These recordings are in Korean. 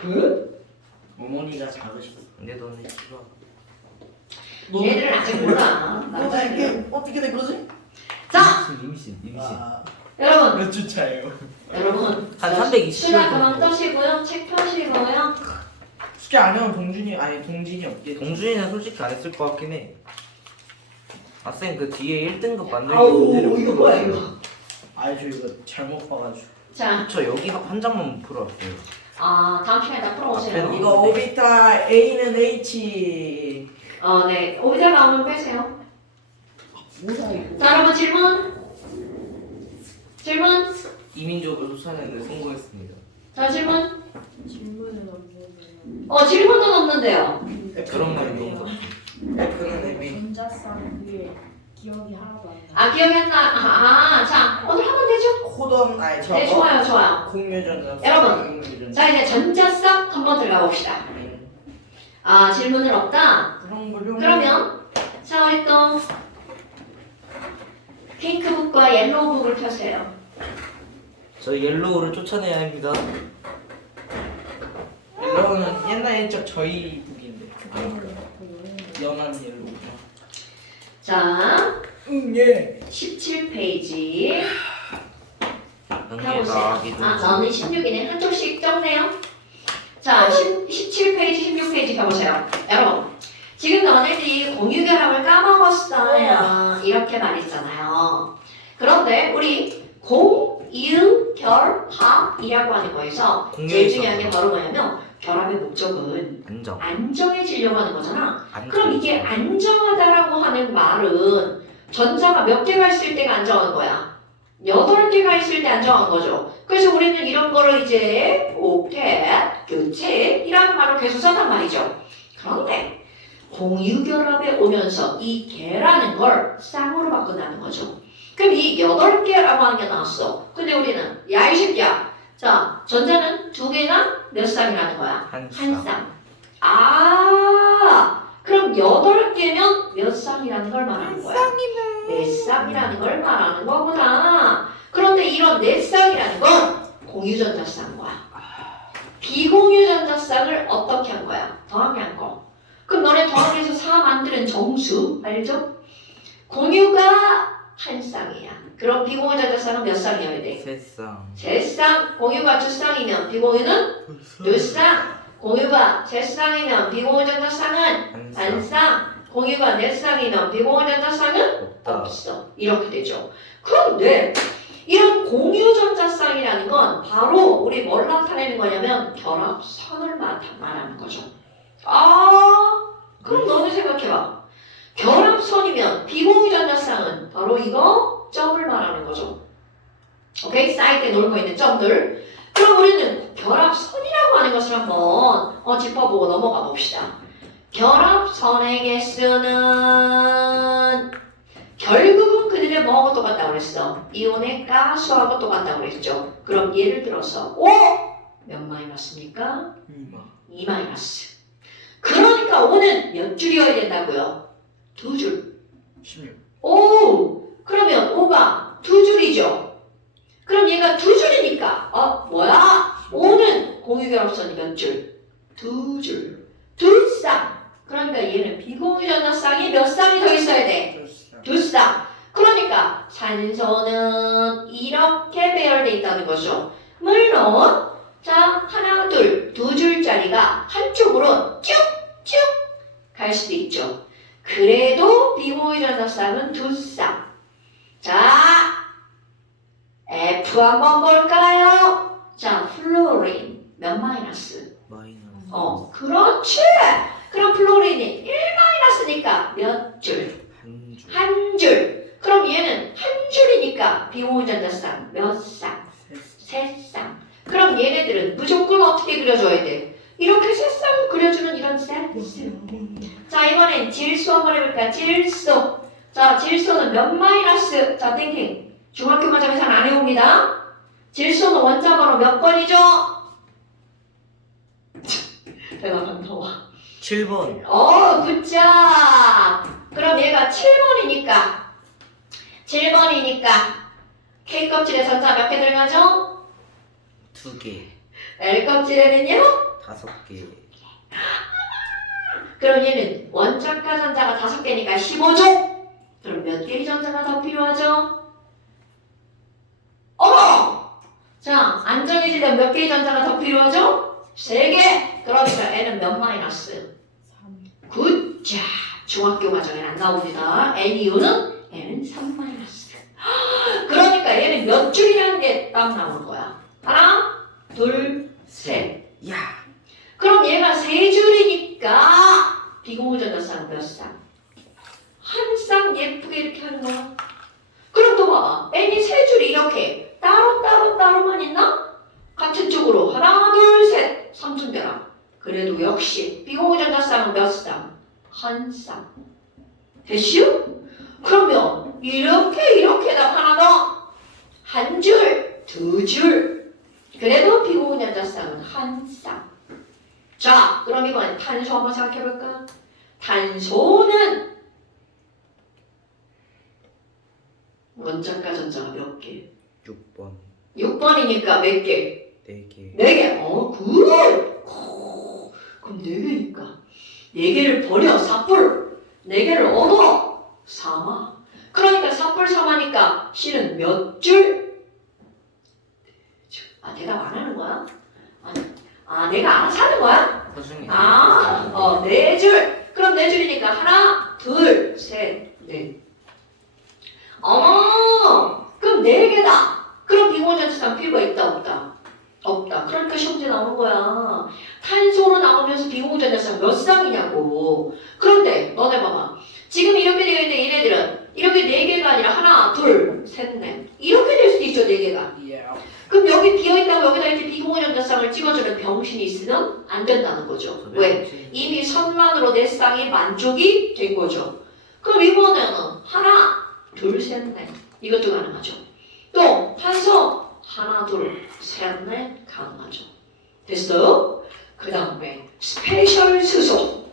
그? 어머니가 작으셨어. 근데 너는 싫어. 얘들은 아직 몰라. 이게 어떻게 된 거지? 자, 임신. 여러분. 몇 주 차예요? 여러분. 한 320 수다 그만 떠시고요. 책 펴시고요. 숙제 안 하면 동진이 없겠지. 동준이는 솔직히 안 했을 것 같긴 해. 쌤 그 뒤에 1등급 만들기 아우, 문제를 이거 못 뭐야, 풀었어요. 저 이거 잘못 봐가지고. 자, 저 여기 한 장만 풀어왔어요. 다음 시간에 다 풀어오세요. 앞에는 이거 오비타 A는 H. 네. 오비탈 나오면 빼세요. 뭐야 이거? 자, 여러분 질문. 질문. 이민족을 쫓아내는 데 성공했습니다. 자, 질문. 질문은 없는데요. 질문은 없는데요. 그런 말이 너무 좋아. F는 애매. 전자쌍 위에 기억이 하나도 안 나. 기억이 안 나. 자, 오늘 하면 되죠? 코던 네, 좋아요. 공유전자. 여러분. 공유전자. 자, 이제 전자쌍 한번 들어가 봅시다. 질문은 없다. 그러면 자, 우리 또 핑크북과 옐로우북을 펴세요. 저 옐로우를 쫓아내야 합니다. 옐로우는 옛날 옛적 저희 북인데. 그 연한 옐로우. 자, 예. 17페이지 연기에 펴보세요. 나가기도 너는 16이네. 한쪽씩 적네요. 자, 17페이지, 16페이지 펴보세요. 여러분, 지금 너네들이 공유결합을 까먹었어요. 이렇게 말했잖아요. 그런데 우리 공유결합이라고 하는 거에서 제일 중요한 게 바로 뭐냐면 결합의 목적은 안정. 안정해지려고 하는 거잖아. 안정. 그럼 이게 안정하다라고 하는 말은 전자가 몇 개가 있을 때가 안정한 거야? 8개가 있을 때 안정한 거죠. 그래서 우리는 이런 거를 이제 옥텟, 교체 이라는 말로 계속 썼단 말이죠. 그런데 공유결합에 오면서 이 개라는 걸 쌍으로 바꾼다는 거죠. 그럼 이 8개라고 하는 게 나왔어. 근데 우리는 야 이 새끼야. 자, 전자는 2개나 몇 쌍이라는 거야? 한 쌍. 그럼 8개면 몇 쌍이라는 걸 말하는 거야? 4쌍이라는 걸 말하는 거구나. 그런데 이런 4쌍이라는 건 공유전자쌍 거야. 비공유전자쌍을 어떻게 한 거야? 더하기 한 거. 그럼 너네 더하기해서 4 만드는 정수 알죠? 공유가 한 쌍이야. 그럼 비공유전자쌍은 몇 쌍이어야 돼? 3쌍. 3쌍. 공유가 2쌍이면 비공유는 2쌍. 공유가 3쌍이면 비공유전자쌍은 한 쌍. 공유가 4쌍이면 비공유전자쌍은 없다. 없어. 이렇게 되죠. 그런데 이런 공유전자쌍이라는 건 바로 우리 뭘 나타내는 거냐면 결합선을 말하는 거죠. 그럼 너네 생각해봐. 결합선이면 비공유전자쌍은 바로 이거 점을 말하는 거죠. 오케이? 사이드에 놀고 있는 점들. 그럼 우리는 결합선이라고 하는 것을 한번 짚어보고 넘어가 봅시다. 결합선의 개수는 결국은 그들의 뭐하고 똑같다고 그랬어? 이온의 가수하고 똑같다고 그랬죠. 그럼 예를 들어서 몇 마이너스입니까? 2 마이너스. 그러니까 5는 몇 줄이어야 된다고요? 2줄. 16. 그러면 5가 2줄이죠. 그럼 얘가 2줄이니까 뭐야? 5는 공유결합선이 몇 줄? 2줄. 2쌍. 그러니까 얘는 비공유전자쌍이 몇 쌍이 더 있어야 돼? 2쌍. 그러니까 산소는 이렇게 배열돼 있다는 거죠. 물론 자 하나 두 줄짜리가 한쪽으로 쭉쭉 갈 수도 있죠. 그래도 비공유전자쌍은 2쌍. 자 F 한번 볼까요? 자 플로린 몇 마이너스? 마이너스. 그렇지. 그럼 플로린이 1마이너스니까 몇 줄? 한 줄. 한 줄. 그럼 얘는 한 줄이니까 비공유전자쌍 몇 쌍? 3쌍. 그럼 얘네들은 무조건 어떻게 그려줘야 돼? 이렇게 3쌍 그려주는 이런 센스. 자 이번엔 질소 한번 해볼까? 질소. 자 질소는 몇 마이너스? 자 땡땡. 중학교 과정에서는 안 해옵니다. 질소는 원자 번호 몇 번이죠? 내가 반가워. 7번. 굿잡. 그럼 얘가 7번이니까 K 껍질에 전자 몇 개 들어가죠? 2개. L 껍질에는요? 5개. 그럼 얘는 원자과 전자가 5개니까 15종. 그럼 몇 개의 전자가 더 필요하죠? 어머! 자, 안정해지려면 몇 개의 전자가 더 필요하죠? 3개. 그러니까 N은 몇 마이너스? 3. 굿. 자, 중학교 과정엔 안 나옵니다. N 이유는 N은 3 마이너스. 그러니까 얘는 몇 줄이라는 게 딱 나오는 거야. 하나, 둘, 셋. 야. 그럼 얘가 3줄이니까 비공유전자쌍 몇 쌍? 한 쌍 예쁘게 이렇게 하는 거야. 그럼 또 봐봐. N이 3줄이 이렇게 따로만 있나? 같은 쪽으로 하나, 둘, 셋. 3중 되라. 그래도 역시 비공유전자쌍은 몇 쌍? 한 쌍. 됐슈? 그러면 이렇게다 하나 더. 한 줄, 2줄. 그래도 비공유전자쌍은 한 쌍. 자, 그럼 이번엔 탄소 한번 생각해볼까? 탄소는 원자과 전자가 몇 개? 6번. 6번이니까 몇 개? 4개. 4개. 굿! 그럼 4개니까 4개를 버려. 4뿔. 4개를 얻어. 3화. 그러니까 4뿔 3화니까 C는 몇 줄? 아, 대답 안 하는 거야? 내가 알아서 하는 거야? 서준이. 4줄. 그럼 4줄이니까 하나, 둘, 셋, 넷. 그럼 4개다. 그럼 비공유전자쌍 필요가 있다, 없다? 없다. 그러니까 시험 문제 나오는 거야. 탄소로 나오면서 비공유전자쌍 몇 쌍이냐고. 그런데 너네 봐봐. 지금 이렇게 되어 있는 얘네들은 이렇게 4개가 아니라 하나, 둘, 셋, 넷. 이렇게 될 수도 있죠, 4개가. 예. 그럼 여기 비어있다고 여기다 이렇게 비공유전자쌍을 찍어주는 병신이 있으면 안 된다는 거죠. 왜? 이미 선만으로 내 쌍이 만족이 된 거죠. 그럼 이번에는 하나, 둘, 셋, 넷. 이것도 가능하죠. 또 탄소 하나, 둘, 셋, 넷 가능하죠. 됐어요? 그 다음에 스페셜 수소.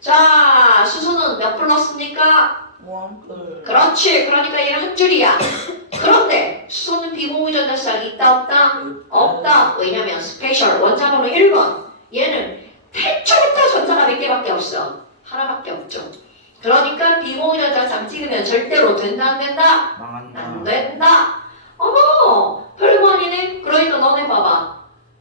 자, 수소는 몇 플러스입니까? 원뿔. 그렇지. 그러니까 얘는 한 줄이야. 그런데 수소는 비공유전자쌍이 있다 없다? 없다. 왜냐면 스페셜 원자번호 1번. 얘는 태초부터 전자가 몇 개밖에 없어. 하나밖에 없죠. 그러니까 비공유전자쌍 찍으면 절대로 된다 안 된다? 망한다. 안 된다. 어머, 별거 아니네. 그러니까 너네 봐봐.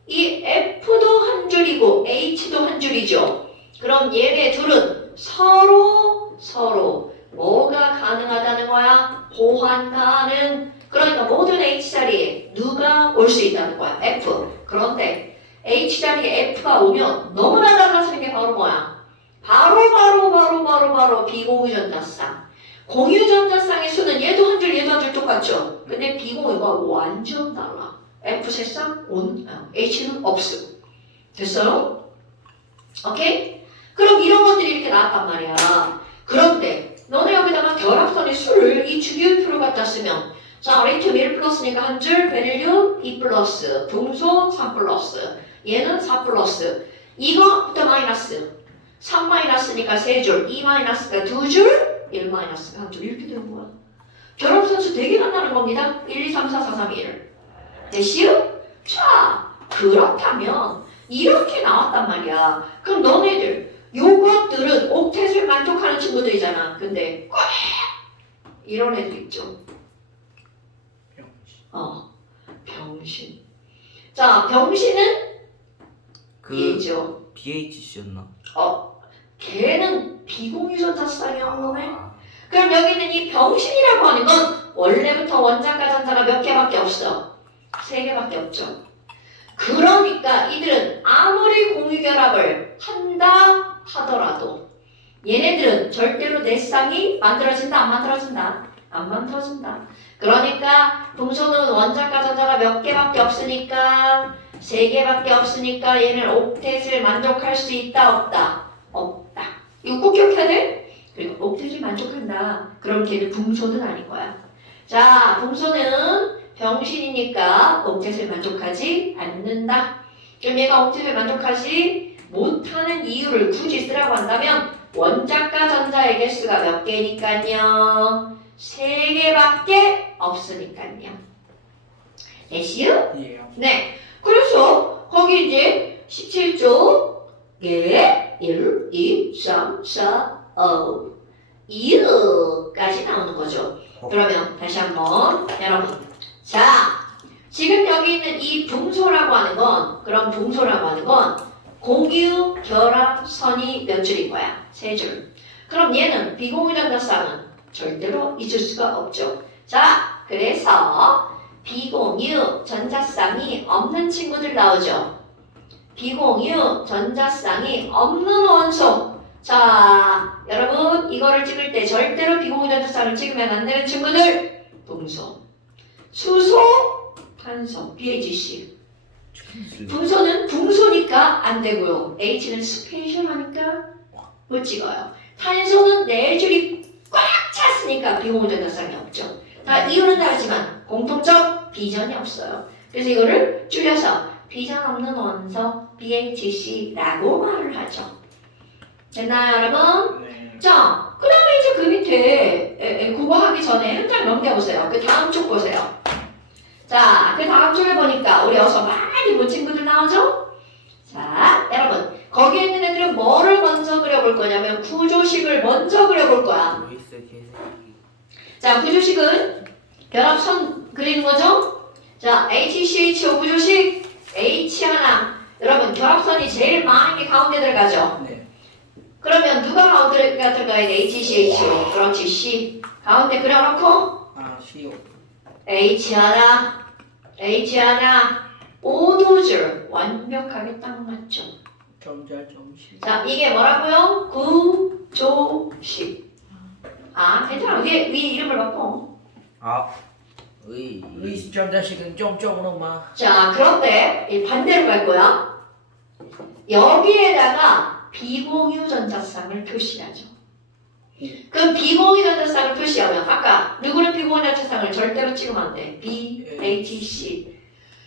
이 F도 한 줄이고 H도 한 줄이죠. 그럼 얘네 둘은 서로 뭐가 가능하다는 거야? 보완 가능. 그러니까 모든 H 자리에 누가 올 수 있다는 거야? F. 그런데 H 자리에 F가 오면 너무나 달라지는 게 바로 뭐야? 바로 비공유전자쌍. 공유전자쌍의 수는 얘도 한 줄 얘도 한 줄 똑같죠? 근데 비공유가 완전 달라. F 세 쌍, H는 없음. 됐어요? 오케이? 그럼 이런 것들이 이렇게 나왔단 말이야. 그런데 너네 여기다가 결합선의 수를 이 주기율표를 갖다 쓰면 자, 리튬 1 플러스니까 한 줄, 베릴륨 2 플러스, 붕소 3 플러스, 얘는 4 플러스. 이거부터 마이너스. 3 마이너스니까 3줄, 2 마이너스가 2줄, 1 마이너스가 한 줄. 이렇게 되는 거야. 결합선수 되게 간다는 겁니다. 1, 2, 3, 4, 4, 3, 1. 됐시요? 자, 그렇다면 이렇게 나왔단 말이야. 그럼 너네들 요것들은 옥텟을 만족하는 친구들이잖아. 근데 꽉 이런 애들 있죠. 병신. 자, 병신은 얘죠. BHC였나? 걔는 비공유전자쌍이었는 거네. 그럼 여기는 이 병신이라고 하는 건 원래부터 원자과 전자가 몇 개밖에 없어. 3개밖에 없죠. 그러니까 이들은 아무리 공유결합을 한다 하더라도 얘네들은 절대로 내 쌍이 만들어진다 안 만들어진다? 안 만들어진다. 그러니까 붕소는 원자과 전자가 몇 개밖에 없으니까 3개밖에 없으니까 얘는 옥텟을 만족할 수 있다 없다? 없다. 이거 꼭 기억해야 돼? 그리고 옥텟을 만족한다. 그럼 걔는 붕소는 아닌 거야. 자, 붕소는 병신이니까 옥텟을 만족하지 않는다. 그럼 얘가 옥텟을 만족하지 못하는 이유를 굳이 쓰라고 한다면 원자과 전자의 개수가 몇 개니까요? 3개밖에 없으니까요. 됐시요? 예. 네. 그래서 거기 이제 17쪽 예 1, 2, 3, 4, 5 2까지 나오는 거죠. 그러면 다시 한번 여러분 자 지금 여기 있는 이 붕소라고 하는 건 그럼 붕소라고 하는 건 공유 결합 선이 몇 줄인 거야? 3줄. 그럼 얘는 비공유 전자쌍은 절대로 있을 수가 없죠. 자 그래서 비공유 전자쌍이 없는 친구들 나오죠. 비공유 전자쌍이 없는 원소. 자 여러분 이거를 찍을 때 절대로 비공유 전자쌍을 찍으면 안 되는 친구들 붕소, 수소, 탄소, BHC. 붕소는 붕소니까 안 되고요. H는 스페셜하니까 못 찍어요. 탄소는 네 줄이 꽉 찼으니까 비공유 전자쌍이 없죠. 다 이유는 다르지만 공통적 비전이 없어요. 그래서 이거를 줄여서 비전 없는 원소 BHC라고 말을 하죠. 됐나요 여러분? 네. 자, 그 다음에 이제 그 밑에 그거 하기 전에 한 장 넘겨보세요. 그 다음 쪽 보세요. 자, 그 다음 쪽에 보니까 우리 어서 많이 본 친구들 나오죠? 자, 여러분 거기에 있는 애들은 뭐를 먼저 그려볼 거냐면 구조식을 먼저 그려볼 거야. 루이스 개새끼. 자, 구조식은 결합선 그리는 거죠? 자, HCHO 구조식 H 하나. 여러분 결합선이 제일 많은 게 가운데 들어가죠? 네. 그러면 누가 가운데가 들어가야 돼? HCHO. 그렇지, C. 가운데 그려놓고 아 시오. H 하나, H 하나. 5도줄 완벽하게 딱 맞죠? 점자점시. 자, 이게 뭐라고요? 구조식. 아, 괜찮아. 위에 이름을 바꿔. 아, 의. 루이스 점자식은 점점으로만. 자, 그런데 이 반대로 갈 거야. 여기에다가 비공유 전자쌍을 표시하죠. 그럼 비공유 전자쌍을 표시하면 아까 누구는 비공유 전자쌍을 절대로 찍으면 안 돼. B, HC.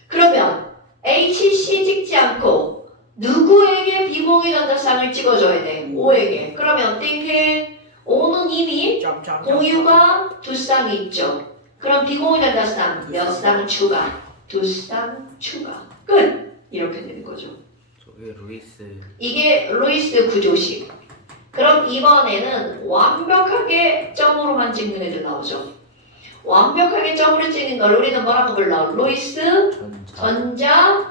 그러면 HC 찍지 않고 누구에게 비공유 전자쌍을 찍어줘야 돼? O에게. 그러면 땡해. O는 이미 점점. 공유가 두 쌍이 있죠. 그럼 비공유 전자쌍 몇 쌍 추가? 두 쌍 추가. 끝! 이렇게 되는 거죠. 저게 루이스. 이게 루이스 구조식. 그럼 이번에는 완벽하게 점으로만 찍는 애들 나오죠. 완벽하게 점으로 찍는 걸 우리는 뭐라고 불러? 루이스 전자를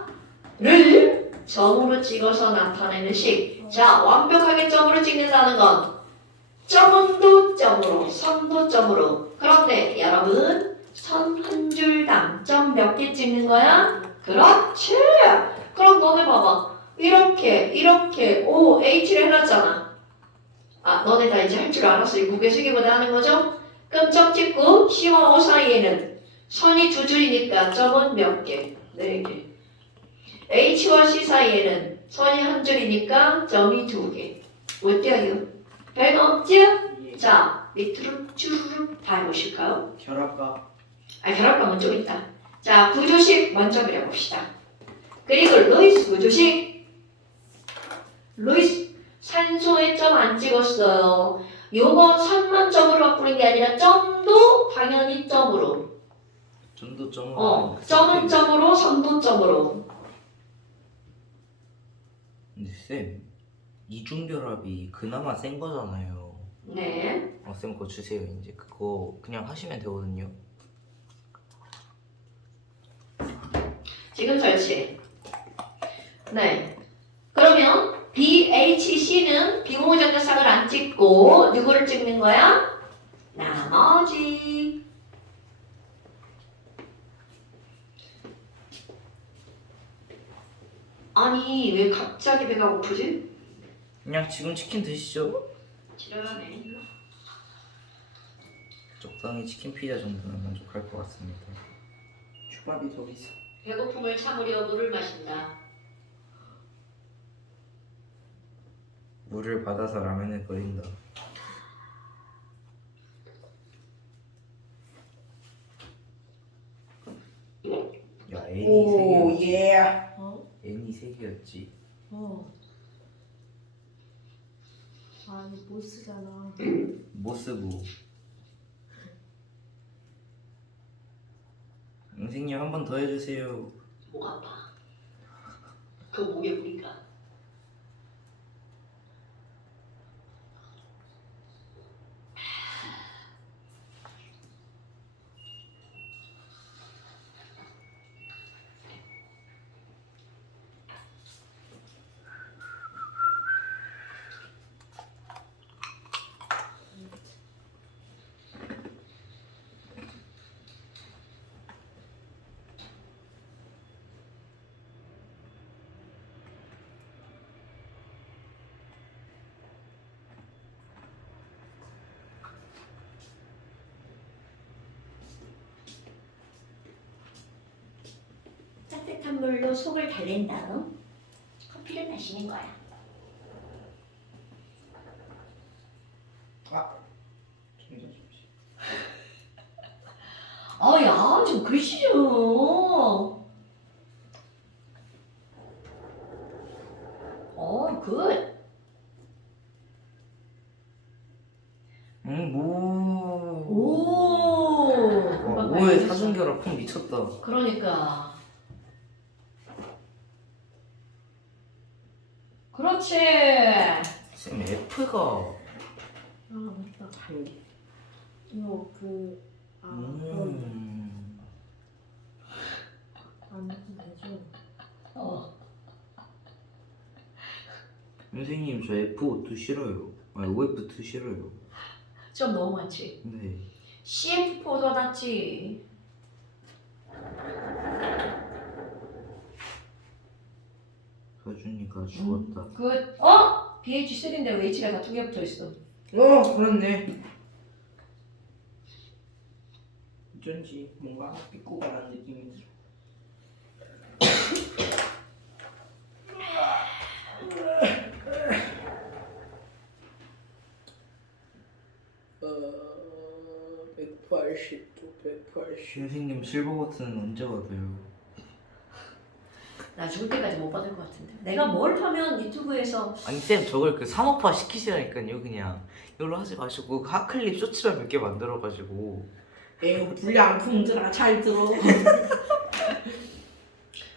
점으로 찍어서 나타내는 식. 자, 완벽하게 점으로 찍는다는 건 점도 점으로, 선도 점으로. 그런데 여러분 선 한 줄당 점 몇 개 찍는 거야? 그렇지. 그럼 너네 봐봐. 이렇게 O, H를 해놨잖아. 아, 너네 다 이제 할 줄 알았어. 이 무게수기보다 하는 거죠? 그럼 점 찍고 C와 O 사이에는 선이 두 줄이니까 점은 몇 개? 네 개. H와 C 사이에는 선이 한 줄이니까 점이 두 개. 어때요? 별거 없죠? 예. 자, 밑으로 쭈르륵 다 해보실까요? 결합과. 아, 결합감은 좀 있다. 자, 구조식 먼저 그려봅시다. 그리고 루이스 구조식. 루이스 산소에 점 안 찍었어요. 요거 선만 점으로 바꾸는 게 아니라 점도 당연히 점으로. 점도 점으로. 점은 점으로, 선도 점으로. 근데 쌤, 이중결합이 그나마 센 거잖아요. 네. 쌤 그거 주세요. 이제 그거 그냥 하시면 되거든요. 지금 설치. 네. 그러면 BHC는 비공유 전자쌍을 안 찍고 누구를 찍는 거야? 나머지. 아니 왜 갑자기 배가 고프지? 그냥 지금 치킨 드시죠. 지랄하네. 적당히 치킨 피자 정도는 만족할 것 같습니다. 주밥이 더 있어. 배고픔을 참으려 물을 마신다. 물을 받아서 라면을 끓인다. 야, N이 오 3개였지. 예. 어? N이 3개였지. 어. 아, 이거 못 쓰잖아. 못 쓰고. 선생님 한 번 더 해주세요. 목 아파. 그 목에 우리가 따뜻한 물로 속을 달랜 다음 커피를 마시는 거야. 점자 점심. 야, 좀 글씨 좀. 굿. 오. 오. 와, 오의 사순결합 폼 미쳤다. 그러니까. 그렇지. 쌤 F가. 아 맞다. 한기. 이거 안 되죠. 선생님 저 F5 싫어요. 아니 OF2 싫어요. 좀 너무 많지. 네. CF4도 낫지. 서준이가 죽었다. 굿. BH3인데 왜 H가 다 두 개 붙어 있어? 그렇네. 어쩐지 뭔가 삐꾸가 나는 느낌이 들어. 어, 180도 180. 선생님 실버 버튼은 언제 받아요? 나 죽을 때까지 못 받을 것 같은데. 내가 뭘 하면 유튜브에서 아니 쌤 저걸 그 산업화 시키시라니까요. 그냥 이걸로 하지 마시고 하클립 쇼츠랑 몇 개 만들어가지고. 에휴 불량품들아 잘 들어.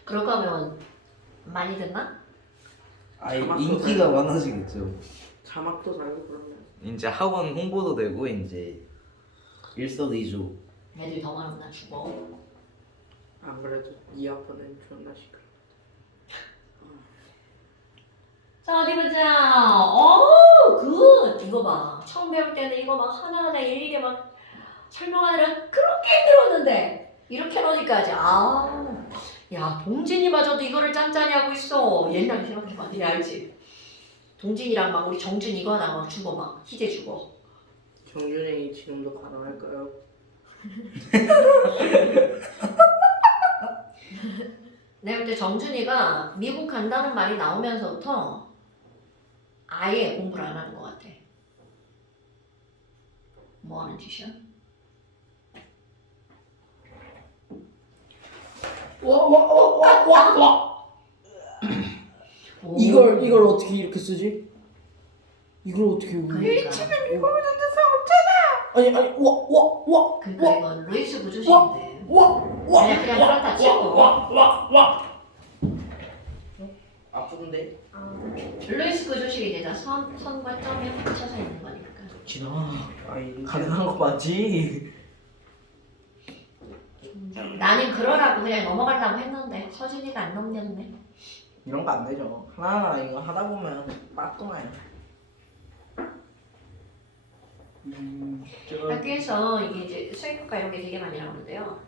그럴 거면 많이 듣나? 아니 자막도 인기가 달고. 많아지겠죠. 자막도 달고 그러면. 이제 학원 홍보도 되고 이제 일석이조. 애들이 더 많으면 나 죽어. 안 그래도 이어폰은 존나 시끄러. 자, 어디 보자. 굿. 이거 봐. 처음 배울 때는 이거 막 하나하나 일일이 막 설명하느라 그렇게 힘들었는데 이렇게 놓으니까 이제 야, 동진이마저도 이거를 짠짠이 하고 있어. 옛날에 생각해봐. 니네 알지? 동진이랑 막 우리 정준 이거 하나 막 주고 막 희재 주고. 정준이 지금도 가능할까요? 내가 볼 때 정준이가 미국 간다는 말이 나오면서부터 아예 공부를 안 하는 것 같아. 뭐 하는 짓이야? 와. 오. 이걸 어떻게 이렇게 쓰지? 이걸 어떻게 그러니까. 아니 와. 그러니까 이건 루이스 부주식인데. 그냥 그렇다 치고. 아픈데? 루이스 부주식이 이제 다 선과 점이 합쳐서 있는 거니까. 진아 아니 가능한 거 맞지? 나는 그러라고 그냥 넘어가려고 했는데 서진이가 안 넘겼네. 이런 거 안 되죠. 하나하나 이거 하다 보면 빠꾸나요. 학교에서 이게 이제 수행평가 이런 게 되게 많이 나오는데요.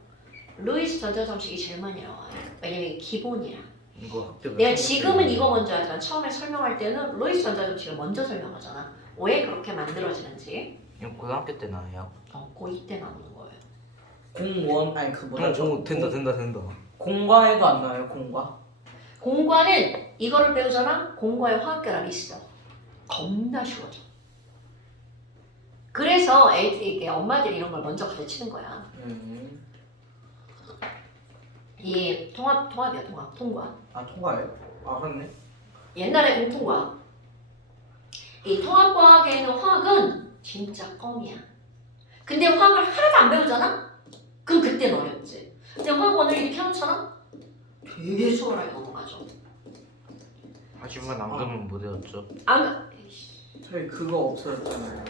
루이스 전자점식이 제일 많이 나와요. 왜냐면 이게 기본이야. 이거 학교 내가 지금은 이거 먼저 하지만 처음에 설명할 때는 루이스 전자점식을 먼저 설명하잖아. 왜 그렇게 만들어지는지. 이거 고등학교 때 나와요. 고2 때 나오는 거예요. 공원 아니 그 뭐라 된다. 공과에도 안 나와요 공과. 공과는 이거를 배우잖아. 공과의 화학결합이 있어. 겁나 쉬워져. 그래서 애들이 이게 엄마들이 이런 걸 먼저 가르치는 거야. 이 통합이야 통과. 아 통과예요? 아 그렇네. 옛날에 공통과학. 이 통합과학에 있는 화학은 진짜 껌이야. 근데 화학을 하나도 안 배우잖아? 그럼 그때는 어렵지. 근데 화학원을 이렇게 해놓잖아? 되게 수월하게 넘어가죠. 아줌마 남금은 못 외웠죠. 안 저희 그거 없어졌잖아요.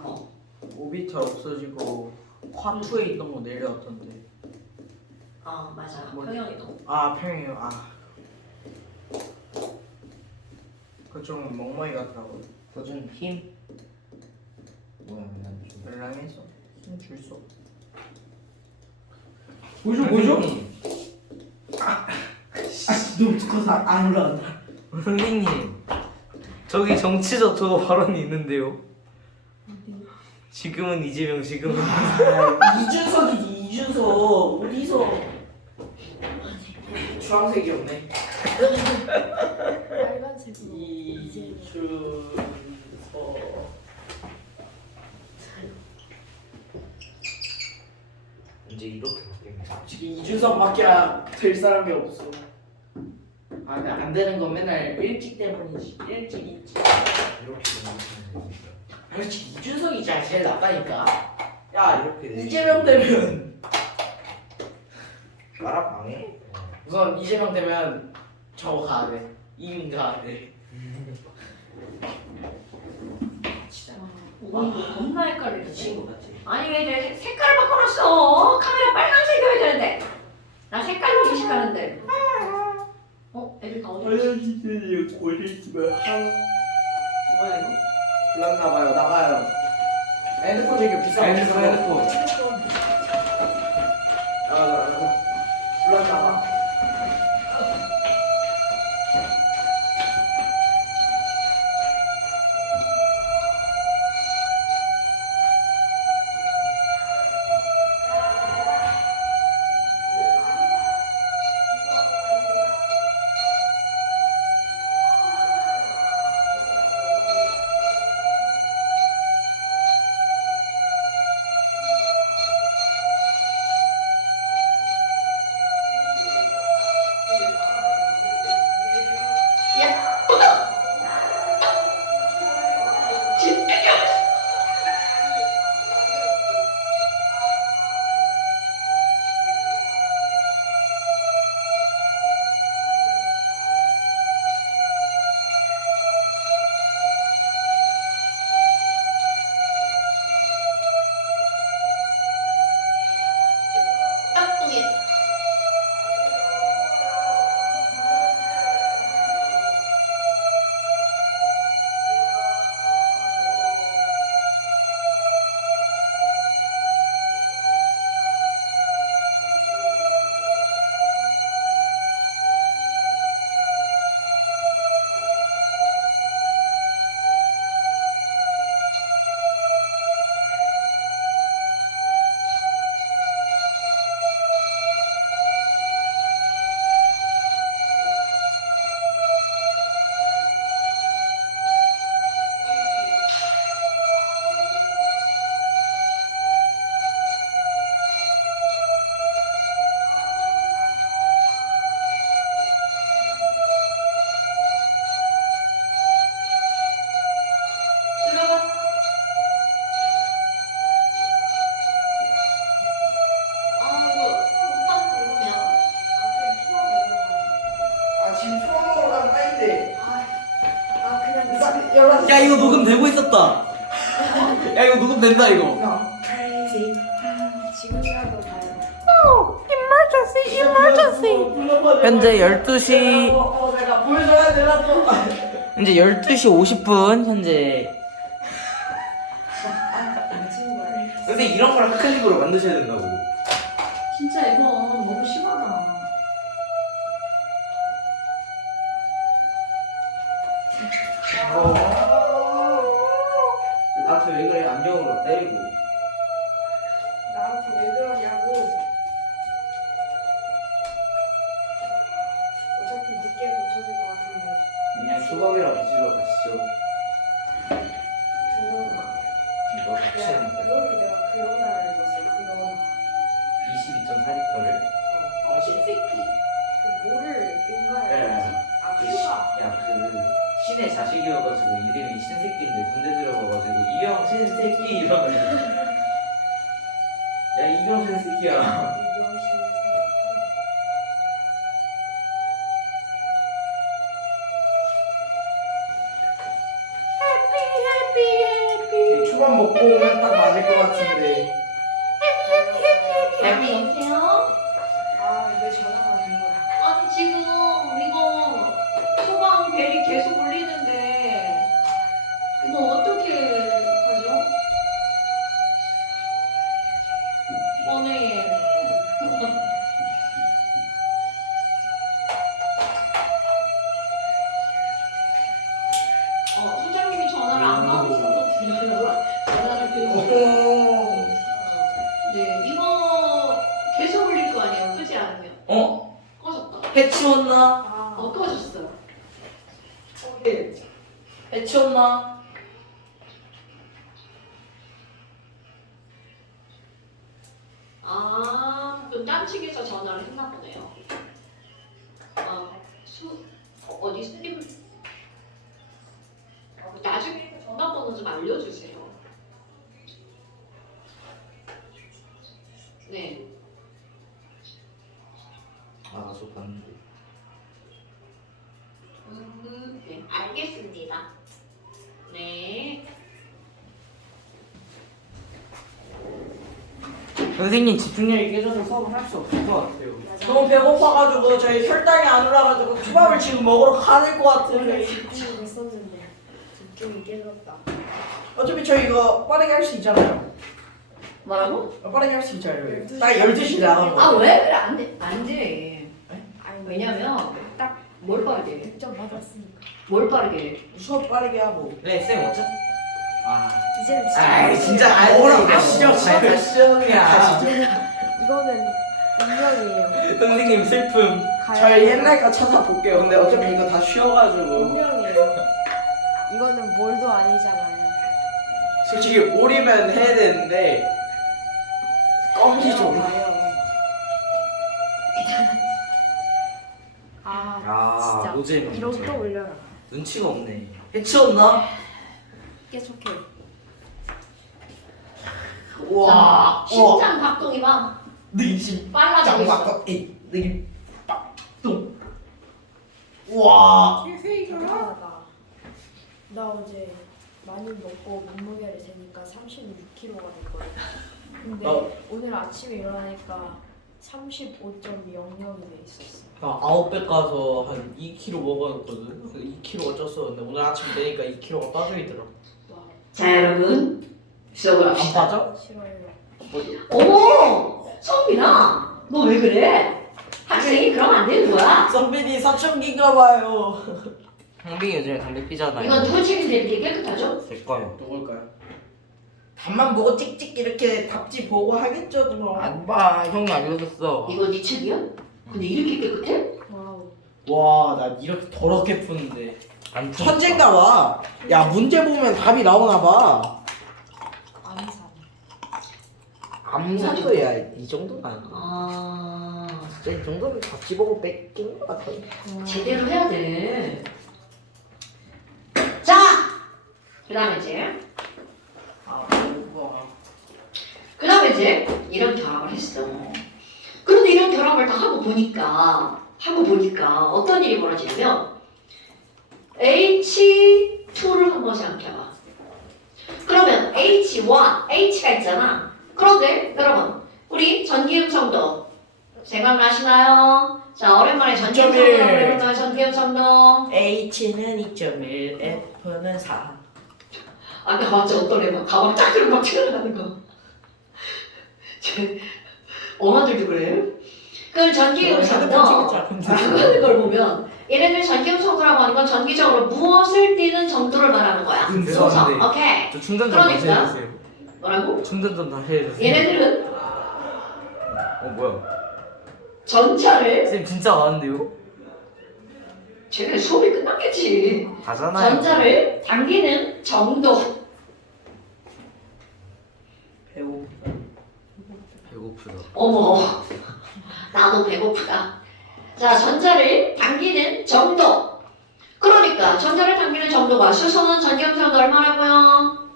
뭐? 오비탈 없어지고 화투에 있던 거 내려왔던데. 맞아. 뭐지? 평형이도. 아 평이요. 그거 좀 멍멍이 같더라고요. 도전 힘. 뭐야 난 좀. 멜랑해서 힘줄 수 없어. 선생님. 너무 커서 안 올라간다. 선생님. 저기 정치적 저거 발언이 있는데요. 어디? 지금은 이재명 지금은 이준석이지 이준석. 어디서? 주황색이었네. 빨간색으로 이준석. 이제 이렇게 바뀝니다. 지금 이준석밖에 될 사람이 없어. 근데 안 되는 건 맨날 일찍 때문이지. 일찍. 이렇게 되면 그렇지 이준석이 제일 낫다니까. 야 이렇게 되지. 이재명 되면 나라 방해? 우선 이재명 되면 저거 가야 돼. 이민 가야 돼. 진짜. 오이도 겁나 헷갈리는데. 친구 같지. 아니 왜 이제 색깔을 바꿔놨어? 카메라 빨간색이어야 되는데. 나 색깔로 인식하는데. 애들 다 어디 갔어? 진짜 고리 있으면 뭐야 이거? 불났나봐요. 나가요. 핸드폰 되게 비싼 거 줬어. 핸드폰. 나가. 불났나봐. 야 이거 녹음되고 있었다. 야 이거 녹음된다 이거. 지금이라도 봐요. 현재 12시 내가 보여줘야 되나 또. 이제 12시 50분 현재. 근데 이런 걸 클립으로 만드셔야 된다고. 진짜 이거 너무 심하다. 나한테 왜 그래? 안경으로 때리고. 나한테 왜 그러냐고. 어차피 늦게 고쳐질 것 같은데. 그냥 수박이랑 드시러 가시죠. 그러나. 이거 같이 야, 하는 거야. 그거를 내가 그러나를 읽었어. 그러나. 22.4리터를. 신새끼. 그 뭐를 인가를. 야, 아, 휴가. 그 신의 자식이어가지고 이름이 신새끼인데 군대 들어가가지고 이병 신새끼 이러면 야 이병 신새끼야. 이병신. 초밥 먹고 오면 딱 맞을 것 같은데. 여보세요? 아, 왜 전화가 된 거야? 아니 지금 이거 소방 벨이 계속 울리는데 이거 어떻게 하죠? 선생님 소장님이 전화를 안 받으셔서 전화를 드리고 네 이거 계속 울릴 거 아니에요? 끄지 않으면 어? 꺼졌다 해치웠나? 아, 꺼졌어 해치웠나? 그럼 딴 측에서 전화를 했나 보네요. 어디 스님? 나중에 전화번호 좀 알려주세요. 네. 아, 저 봤는데. 네, 알겠습니다. 네. 선생님 집중력이 깨져서 수업을 할 수 없을 것 같아요. 너무 배고파가지고 저희 혈당이 안 올라가지고 초밥을 지금 먹으러 가야 될 것 같아요. 원래 저희. 집중이 됐었는데 집중이 깨졌다. 어차피 저희 이거 빠르게 할 수 있잖아요. 뭐라고? 빠르게 할 수 있잖아요. 12시. 딱 12시 나가고. 아 왜? 그래 안 돼. 안 돼. 아니, 왜냐면 딱 뭘 빠르게 해? 100점 받았으니까. 뭘 빠르게 해? 수업 빠르게 하고. 네, 쌤 어쩌? 아, 이제는 아이 진짜 안 뭐라 돼, 이거. 가시죠, 아이, 가시죠 그냥. 이거는 운명이에요. 선생님 슬픔. 저희 옛날 거 찾아볼게요. 근데 어차피 이거 다 쉬어가지고. 운명이에요. 이거는 뭘도 아니잖아요. 솔직히 올이면 해야 되는데 껌이 좀. 봐요. 아, 아, 진짜. 노잼. 이런 거 올려라. 눈치가 없네. 해치웠나? 계속해. 와, 심장 박동이 막 느낌 빨라지고 있어. 짱막 느낌 빡동. 와, 대단하다. 나 어제 많이 먹고 몸무게를 재니까 36kg가 됐거든. 근데 오늘 아침에 일어나니까 35.00이 돼 있었어. 아웃백 가서 한 2kg 먹었거든. 2kg가 쪘었는데 오늘 아침 되니까 2kg가 빠져 있더라고. 와, 자 여러분 수업을 안 합시다. 빠져? 싫어요. 어머 성민아 너 왜 그래? 학생이 그러면 안 되는 거야. 선빈이 사춘기인가 봐요. 형빈이 요즘에 담배 피잖아요. 이건 누구 책임인데 이렇게 깨끗하죠? 제 거요. 누굴까요? 밥만 보고 찍찍 이렇게 답지 보고 하겠죠, 뭐. 안 봐. 형이 알려줬어. 이거 네 책이야? 근데 이렇게 깨끗해? 와우. 와, 나 이렇게 더럽게 푸는데. 안 푸니까. 천재인가 봐. 야, 문제 보면 답이 나오나 봐. 암산. 암산도야. 이 정도는 아니야. 아 진짜 이 정도면 답지 보고 뺏긴 것 같아. 제대로 해야 돼. 자 그다음에 이제 아, 배고파. 그다음에 이제 이런 결합을 했어. 그런데 이런 결합을 다 하고 보니까 어떤 일이 벌어지냐면 H2를 한번 생각해봐. 그러면 H1, H가 있잖아. 그런데 여러분 우리 전기음성도 생각나시나요? 자 오랜만에 전기음성도 2.1. 오랜만에 전기음성도 H는 2.1, F는 4. 아까 맞죠? 어떤 애 막 가방 딱 들고 막 튀어나가는 거. 엄마들도 그래요? 그 전기음성도 하는 걸 보면 얘네들 전기음성도라고 하는 건 전기적으로 무엇을 띠는 정도를 말하는 거야. 소성. 죄송한데. 오케이. 저 충전 좀 다시 그러니까. 해주세요. 뭐라고? 충전 좀 다시 해주세요. 얘네들은 뭐야? 전자를 쌤 진짜 많은데요? 쟤네 수업이 끝났겠지. 가잖아요. 전자를 당기는 정도. 배고프다. 배고프다. 어머, 나도 배고프다. 자, 전자를 당기는 정도. 그러니까 전자를 당기는 정도가 수소는 전기음성도 얼마라고요?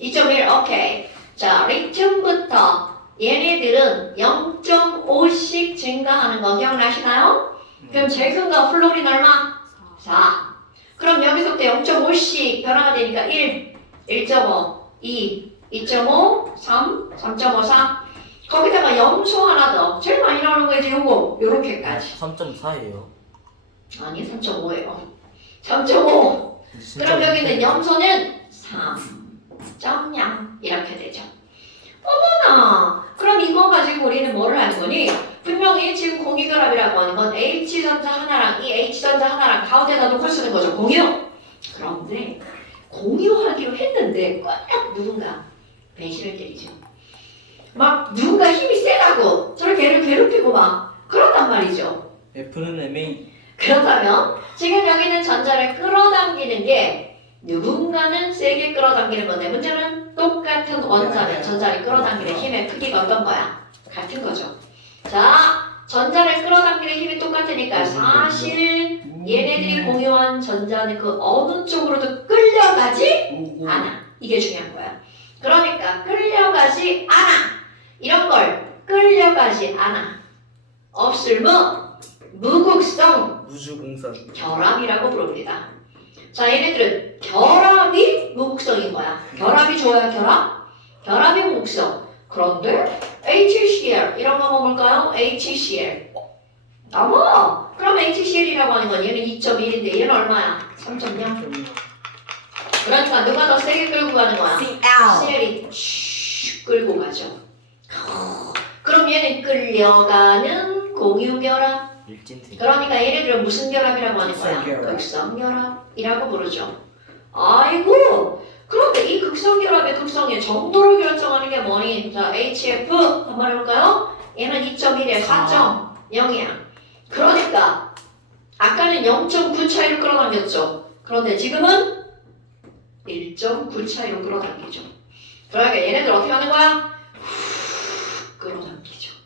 2.1. 오케이. 자, 리튬부터 얘네들은 0.5씩 증가하는 거 기억나시나요? 그럼 제일 큰 거 플로린 얼마? 4. 그럼 여기서부터 0.5씩 변화가 되니까 1, 1.5, 2, 2.5, 3, 3.5, 4 거기다가 염소 하나 더 제일 많이 나오는 거지 요거 요렇게까지 3.4예요. 아니 3.5예요 3.5 그럼 여기는 염소는 3.0 이렇게 되죠 어머나 그럼 이거 가지고 우리는 뭐를 하는 거니 분명히 지금 공유결합이라고 하는 건 H전자 하나랑 이 H전자 하나랑 가운데다 놓고 쓰는 거죠 공유 그런데 공유하기로 했는데 꼭 누군가 배신을 때리죠 막 누군가 힘이 세다고 저를 걔를 괴롭히고 막 그렇단 말이죠 F는 MA. 그렇다면 지금 여기는 전자를 끌어당기는 게 누군가는 세게 끌어당기는 건데 문제는 똑같은 원자는 전자를 끌어당기는 힘의 크기가 어떤 거야? 같은 거죠. 자, 전자를 끌어당기는 힘이 똑같으니까 사실 얘네들이 공유한 전자는 그 어느 쪽으로도 끌려가지 않아. 이게 중요한 거야. 그러니까 끌려가지 않아. 이런 걸 끌려가지 않아. 없을 무극성 우주공산. 결합이라고 부릅니다. 자, 얘네들은 결합이 무극성인 거야. 결합이 좋아요, 결합? 결합이 무극성. 그런데 HCl 이런 거 먹을까요? HCl. 어머! 그럼 HCl이라고 하는 건 얘는 2.1인데 얘는 얼마야? 3.0. 그러니까 누가 더 세게 끌고 가는 거야? CL이 슉 끌고 가죠. 그럼 얘는 끌려가는 공유결합. 일진생. 그러니까 얘네들은 무슨 결합이라고 하는 거야? 극성결합. 극성결합이라고 부르죠. 아이고, 그런데 이 극성결합의 극성의 정도를 결정하는 게 뭐니? 자, HF 한번 해볼까요? 얘는 2.1에 4.0이야. 그러니까 아까는 0.9 차이로 끌어당겼죠. 그런데 지금은 1.9 차이로 끌어당기죠. 그러니까 얘네들 어떻게 하는 거야? 끌어당기죠.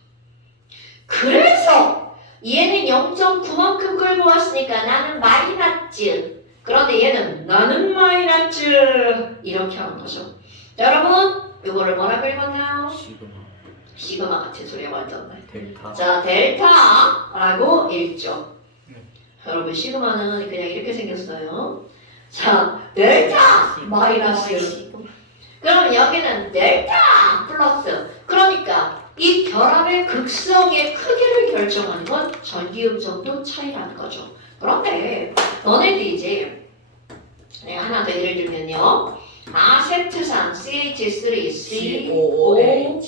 그래서 얘는 0.9만큼 끌고 왔으니까 나는 마이너스. 그런데 얘는 나는 마이너스. 이렇게 하는 거죠. 자, 여러분, 이거를 뭐라고 읽었나요? 시그마. 시그마 같은 소리가 완전 델타. 자, 델타라고 읽죠. 여러분, 시그마는 그냥 이렇게 생겼어요. 자, 델타 마이너스. 그럼 여기는 델타 플러스. 그러니까 이 결합의 극성의 크기를 결정하는 건 전기음 정도 차이라는 거죠. 그런데 너네들이 이제 하나 더 예를 들면요. 아세트산 CH3COOH를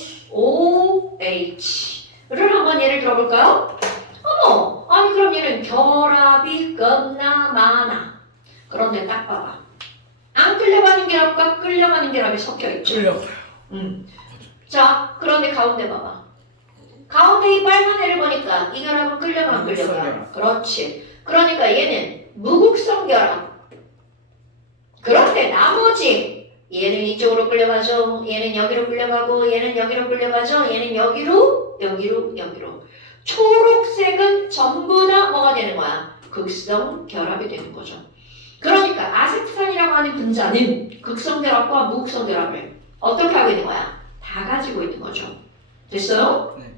한번 예를 들어볼까요? 어머, 아니 그럼 얘는 결합이 겁나 많아. 그런데 딱 봐봐. 안 끌려가는 결합과 끌려가는 결합이 섞여 있죠. 끌려. 자, 그런데 가운데 봐봐. 가운데 이 빨간 애를 보니까 이 결합은 끌려가 안 끌려가? 무극성 그렇지. 그러니까 얘는 무극성 결합. 그런데 나머지 얘는 이쪽으로 끌려가죠. 얘는 여기로 끌려가고 얘는 여기로 끌려가죠. 얘는 여기로 여기로. 초록색은 전부 다 뭐가 되는 거야? 극성 결합이 되는 거죠. 그러니까 아세트산이라고 하는 분자는 극성 결합과 무극성 결합을 어떻게 하고 있는 거야? 다 가지고 있는 거죠. 됐어요? 네.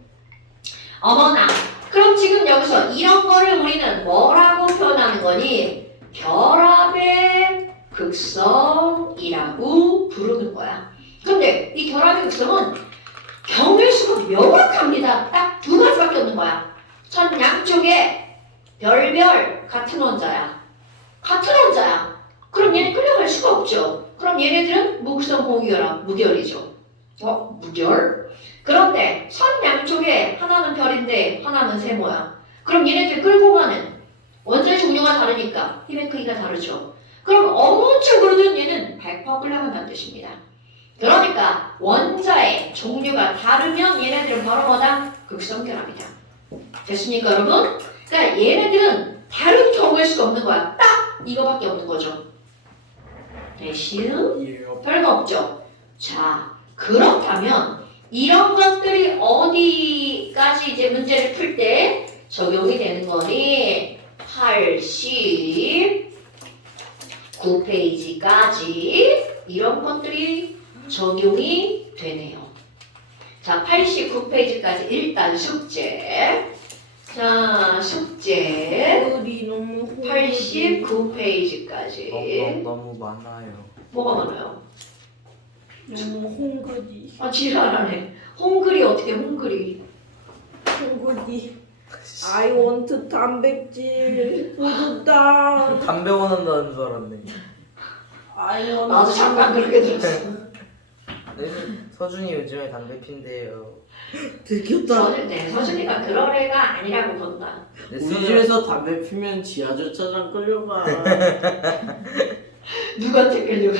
어머나. 그럼 지금 여기서 이런 거를 우리는 뭐라고 표현하는 거니? 결합의 극성이라고 부르는 거야. 근데 이 결합의 극성은 경우수가 명확합니다. 딱 두 가지밖에 없는 거야. 전 양쪽에 별별 같은 원자야. 같은 원자야. 그럼 얘는 끌려갈 수가 없죠. 그럼 얘네들은 무극성 공유결합, 무결이죠. 무결? 그런데 선 양쪽에 하나는 별인데 하나는 세모야. 그럼 얘네들 끌고 가는 원자의 종류가 다르니까 힘의 크기가 다르죠. 그럼 어느 쪽으로든 얘는 100% 끌려간다는 뜻입니다. 그러니까 원자의 종류가 다르면 얘네들은 바로 뭐다? 극성결합이다. 됐습니까 여러분? 그러니까 얘네들은 다른 경우일 수가 없는 거야. 딱 이거밖에 없는 거죠. 대신 별거 없죠. 자, 그렇다면 이런 것들이 어디까지 이제 문제를 풀 때 적용이 되는 거니? 89페이지까지 이런 것들이 적용이 되네요. 자, 89페이지까지 일단 숙제. 자, 숙제. 우리 너무 89페이지까지. 너무 많아요. 뭐가 많아요? 홍그리. 아 지랄하네. 홍그리 어떻게 홍그리? 홍그리. I want 단백질. 포도당. 담배 원한다는 줄 알았네. I want. 나도 잠깐 그렇게 들었어. 네, 서준이 요즘에 담배 핀대요. 들켰다. 서준이가 그럴 애가 아니라고 본다. 네, 우리 서준- 집에서 담배 피면 지하주차장 끌려가. 누구한테 끌려가?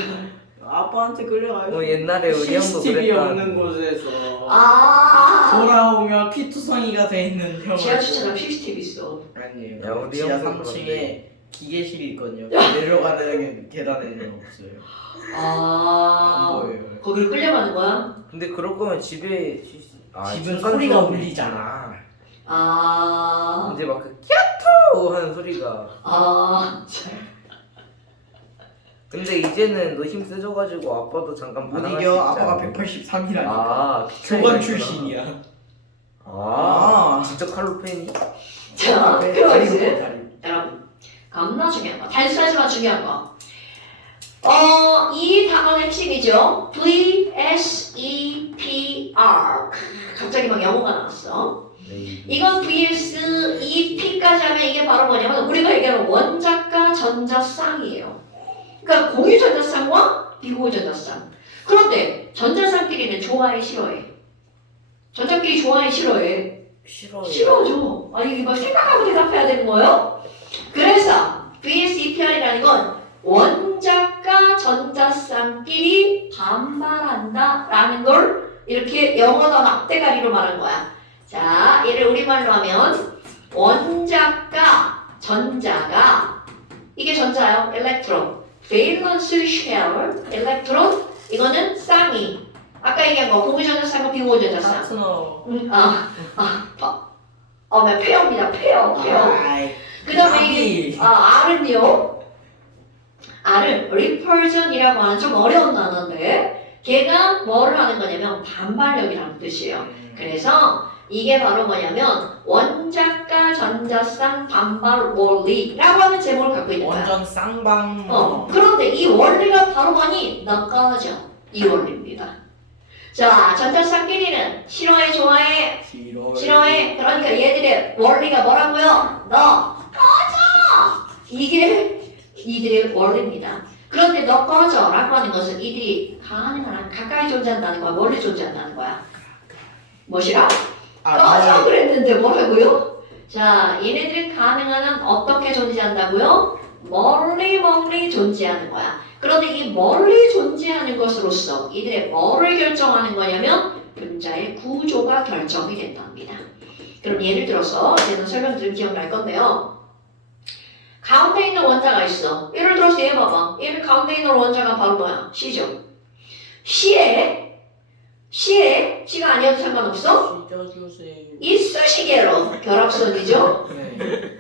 아빠한테 끌려가요. 뭐 옛날에 우리 형도 CCTV 그랬다. 없는 곳에서 아 돌아오면 피투성이가 돼 있는 형을. 지하주차장 CCTV 있어. 아니에요. 야, 우리 지하 형도 3층에 기계실이 있거든요. 내려가는 계단에는 없어요. 안 아 보여요. 거기를 끌려가는 거야? 근데 그럴 거면 집에 집은 중간 소리가 수업이 울리잖아. 아 이제 막 그 끼아토 하는 소리가. 아 근데 이제는 너 힘 세져가지고 아빠도 잠깐 못 반항할 이겨. 수 아빠가 있잖아. 183이라니까. 아 교관 출신이야. 아 진짜 칼로 팬이? 자, 다리 그럼 굽어, 이제 다리. 여러분 겁나 중요한 거 단순하지만 중요한 거. 이 단어의 핵심이죠. VSEPR. 갑자기 막 영어가 나왔어. 네. 이건 VSEP까지 하면 이게 바로 뭐냐면 우리가 얘기하는 원자과 전자쌍이에요. 그러니까 공유전자쌍과 비공유전자쌍. 그런데 전자쌍끼리는 좋아해 싫어해? 전자끼리 좋아해 싫어해? 싫어요. 싫어하죠. 아니 이거 생각하고 대답해야 되는 거예요? 그래서 VSEPR이라는 건 원자과 전자쌍끼리 반발한다라는 걸 이렇게 영어나 막대가리로 말한 거야. 자, 얘를 우리말로 하면 원자과 전자가 이게 전자요. 엘렉트론. 밸런스 쉘 엘렉트론 이거는 쌍이. 아까 얘기한 거 공유전자쌍과 비공유전자쌍. 파트너. 페어입니다. 페어. 아이, 그 다음에 이게 R은요. R은 repression이라고 하는 좀 어려운 단어인데 걔가 뭐를 하는 거냐면 반발력이라는 뜻이에요. 그래서 이게 바로 뭐냐면 원자과 전자쌍 반발 원리라고 하는 제목을 갖고 있는 거야. 완전 쌍방. 그런데 이 원리가 바로 뭐니? 너꺼져. 이 원리입니다. 자, 전자쌍끼리는 싫어해, 좋아해? 싫어해. 그러니까 얘들의 원리가 뭐라고요? 너 꺼져. 이게 이들의 원리입니다. 그런데 너 꺼져라고 하는 것은 이들이 가까이 존재한다는 거야, 멀리 존재한다는 거야. 무엇이라? 꺼져 그랬는데 뭐라고요? 자, 얘네들이 가능한 한 어떻게 존재한다고요? 멀리 존재하는 거야. 그런데 이 멀리 존재하는 것으로서 이들의 뭐를 결정하는 거냐면 분자의 구조가 결정이 된답니다. 그럼 예를 들어서 제가 설명드리면 기억날 건데요. 가운데 있는 원자가 있어. 예를 들어서 얘 봐봐. 얘는 가운데 있는 원자가 바로 뭐야? C죠. C가 아니어도 상관없어? 찢어주세요. 이쑤시개로 결합선이죠. 네.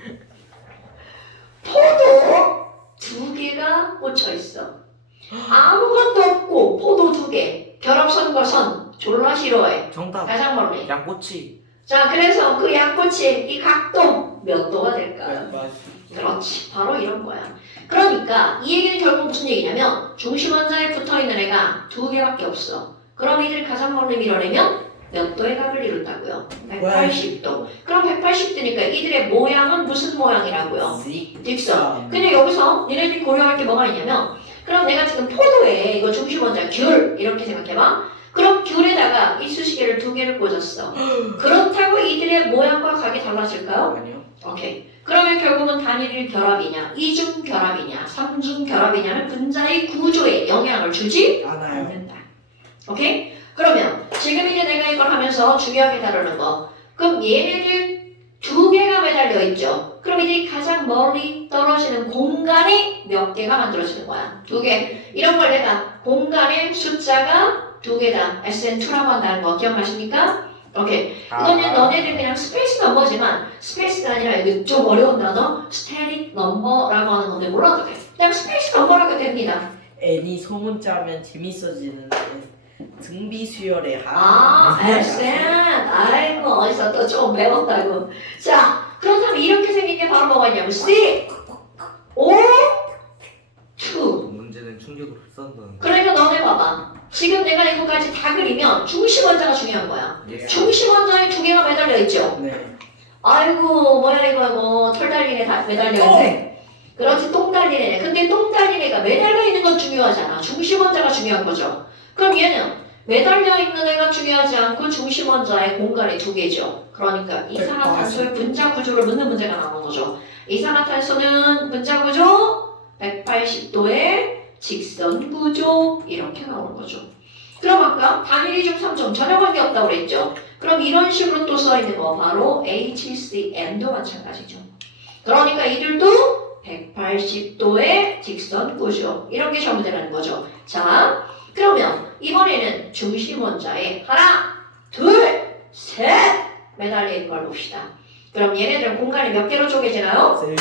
포도 2개가 꽂혀 있어. 아무것도 없고 포도 2개. 결합선과 선. 졸라 싫어해. 정답. 가장 멀리. 양꼬치. 자, 그래서 그 양꼬치 이 각도 몇 도가 될까요? 맛있죠. 그렇지. 바로 이런 거야. 그러니까 이 얘기는 결국 무슨 얘기냐면 중심 원자에 붙어있는 애가 2개밖에 없어. 그럼 이들 가장 멀리 밀어내면 몇 도의 각을 이룬다고요? 180도. 그럼 180도니까 이들의 모양은 무슨 모양이라고요? 직선. 근데 여기서 얘네들이 고려할 게 뭐가 있냐면 그럼 내가 지금 포도에 이거 중심 원자 귤 이렇게 생각해봐. 그럼 귤에다가 이쑤시개를 2개를 꽂았어. 그렇다고 이들의 모양과 각이 달라질까요? 아니요. 오케이. 그러면 결국은 단일 결합이냐, 이중 결합이냐, 삼중 결합이냐는 분자의 구조에 영향을 주지 알아요. 않는다. 오케이? 그러면 지금 이제 내가 이걸 하면서 중요하게 다루는 거. 그럼 얘네들 2개가 매달려 있죠. 그럼 이제 가장 멀리 떨어지는 공간이 몇 개가 만들어지는 거야? 2개. 이런 걸 내가 공간의 숫자가 2개다. SN2라고 한다는 거 기억나십니까? 오케이. 이거는 너네들 그냥 스페이스 넘버지만 스페이스가 아니라 이거 좀 어려운 단어 스테릭 넘버라고 하는 건데 몰라도 돼. 그냥 스페이스 넘버라고 됩니다. 애니 소문자면 재밌어지는데 등비 수열의 SN. 아이고 어디서 또 좀 배웠다고. 자, 그렇다면 이렇게 생긴 게 바로 뭐가 있냐면 C, O, 2. 문제는 충격을 흡수한다는 거. 그러니까 너네 봐봐. 지금 내가 이거까지 다 그리면 중심 원자가 중요한 거야. 예. 중심 원자에 두 개가 매달려 있죠. 네. 아이고 뭐야 이거 털 달린 애 다 매달려 있네. 그렇지 똥 달린 애네. 근데 똥 달린 애가 매달려 있는 건 중요하잖아. 중심 원자가 중요한 거죠. 그럼 얘는 매달려 있는 애가 중요하지 않고 중심 원자의 공간이 두 개죠. 그러니까 이산화탄소의 분자 구조를 묻는 문제가 나오는 거죠. 이산화탄소는 분자 구조 180도의 직선 구조 이렇게 나오는 거죠. 그럼 아까 단일 이중 3종 전혀 관계없다고 그랬죠. 그럼 이런 식으로 또 써있는 거 바로 HCn도 마찬가지죠. 그러니까 이들도 180도의 직선 구조 이런 게 전부 되는 거죠. 자 그러면 이번에는 중심 원자에 하나 둘 셋 매달려 있는 걸 봅시다. 그럼 얘네들은 공간이 몇 개로 쪼개지나요? 셀.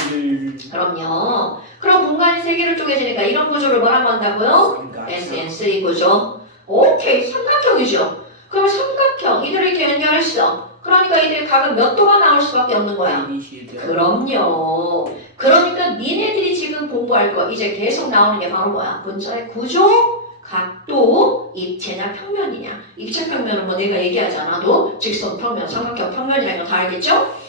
그럼요. 그럼 공간이 세 개로 쪼개지니까 이런 구조를 뭐라고 한다고요? SN3 구조. 오케이, 삼각형이죠. 그럼 삼각형, 이들을 이렇게 연결했어. 그러니까 이들 각은 몇 도가 나올 수밖에 없는 거야. 그럼요. 그러니까 니네들이 지금 공부할 거 이제 계속 나오는 게 바로 뭐야? 분자의 구조, 각도, 입체냐 평면이냐. 입체 평면은 뭐 내가 얘기하지 않아도 직선 평면, 삼각형 평면이라는 거 다 알겠죠?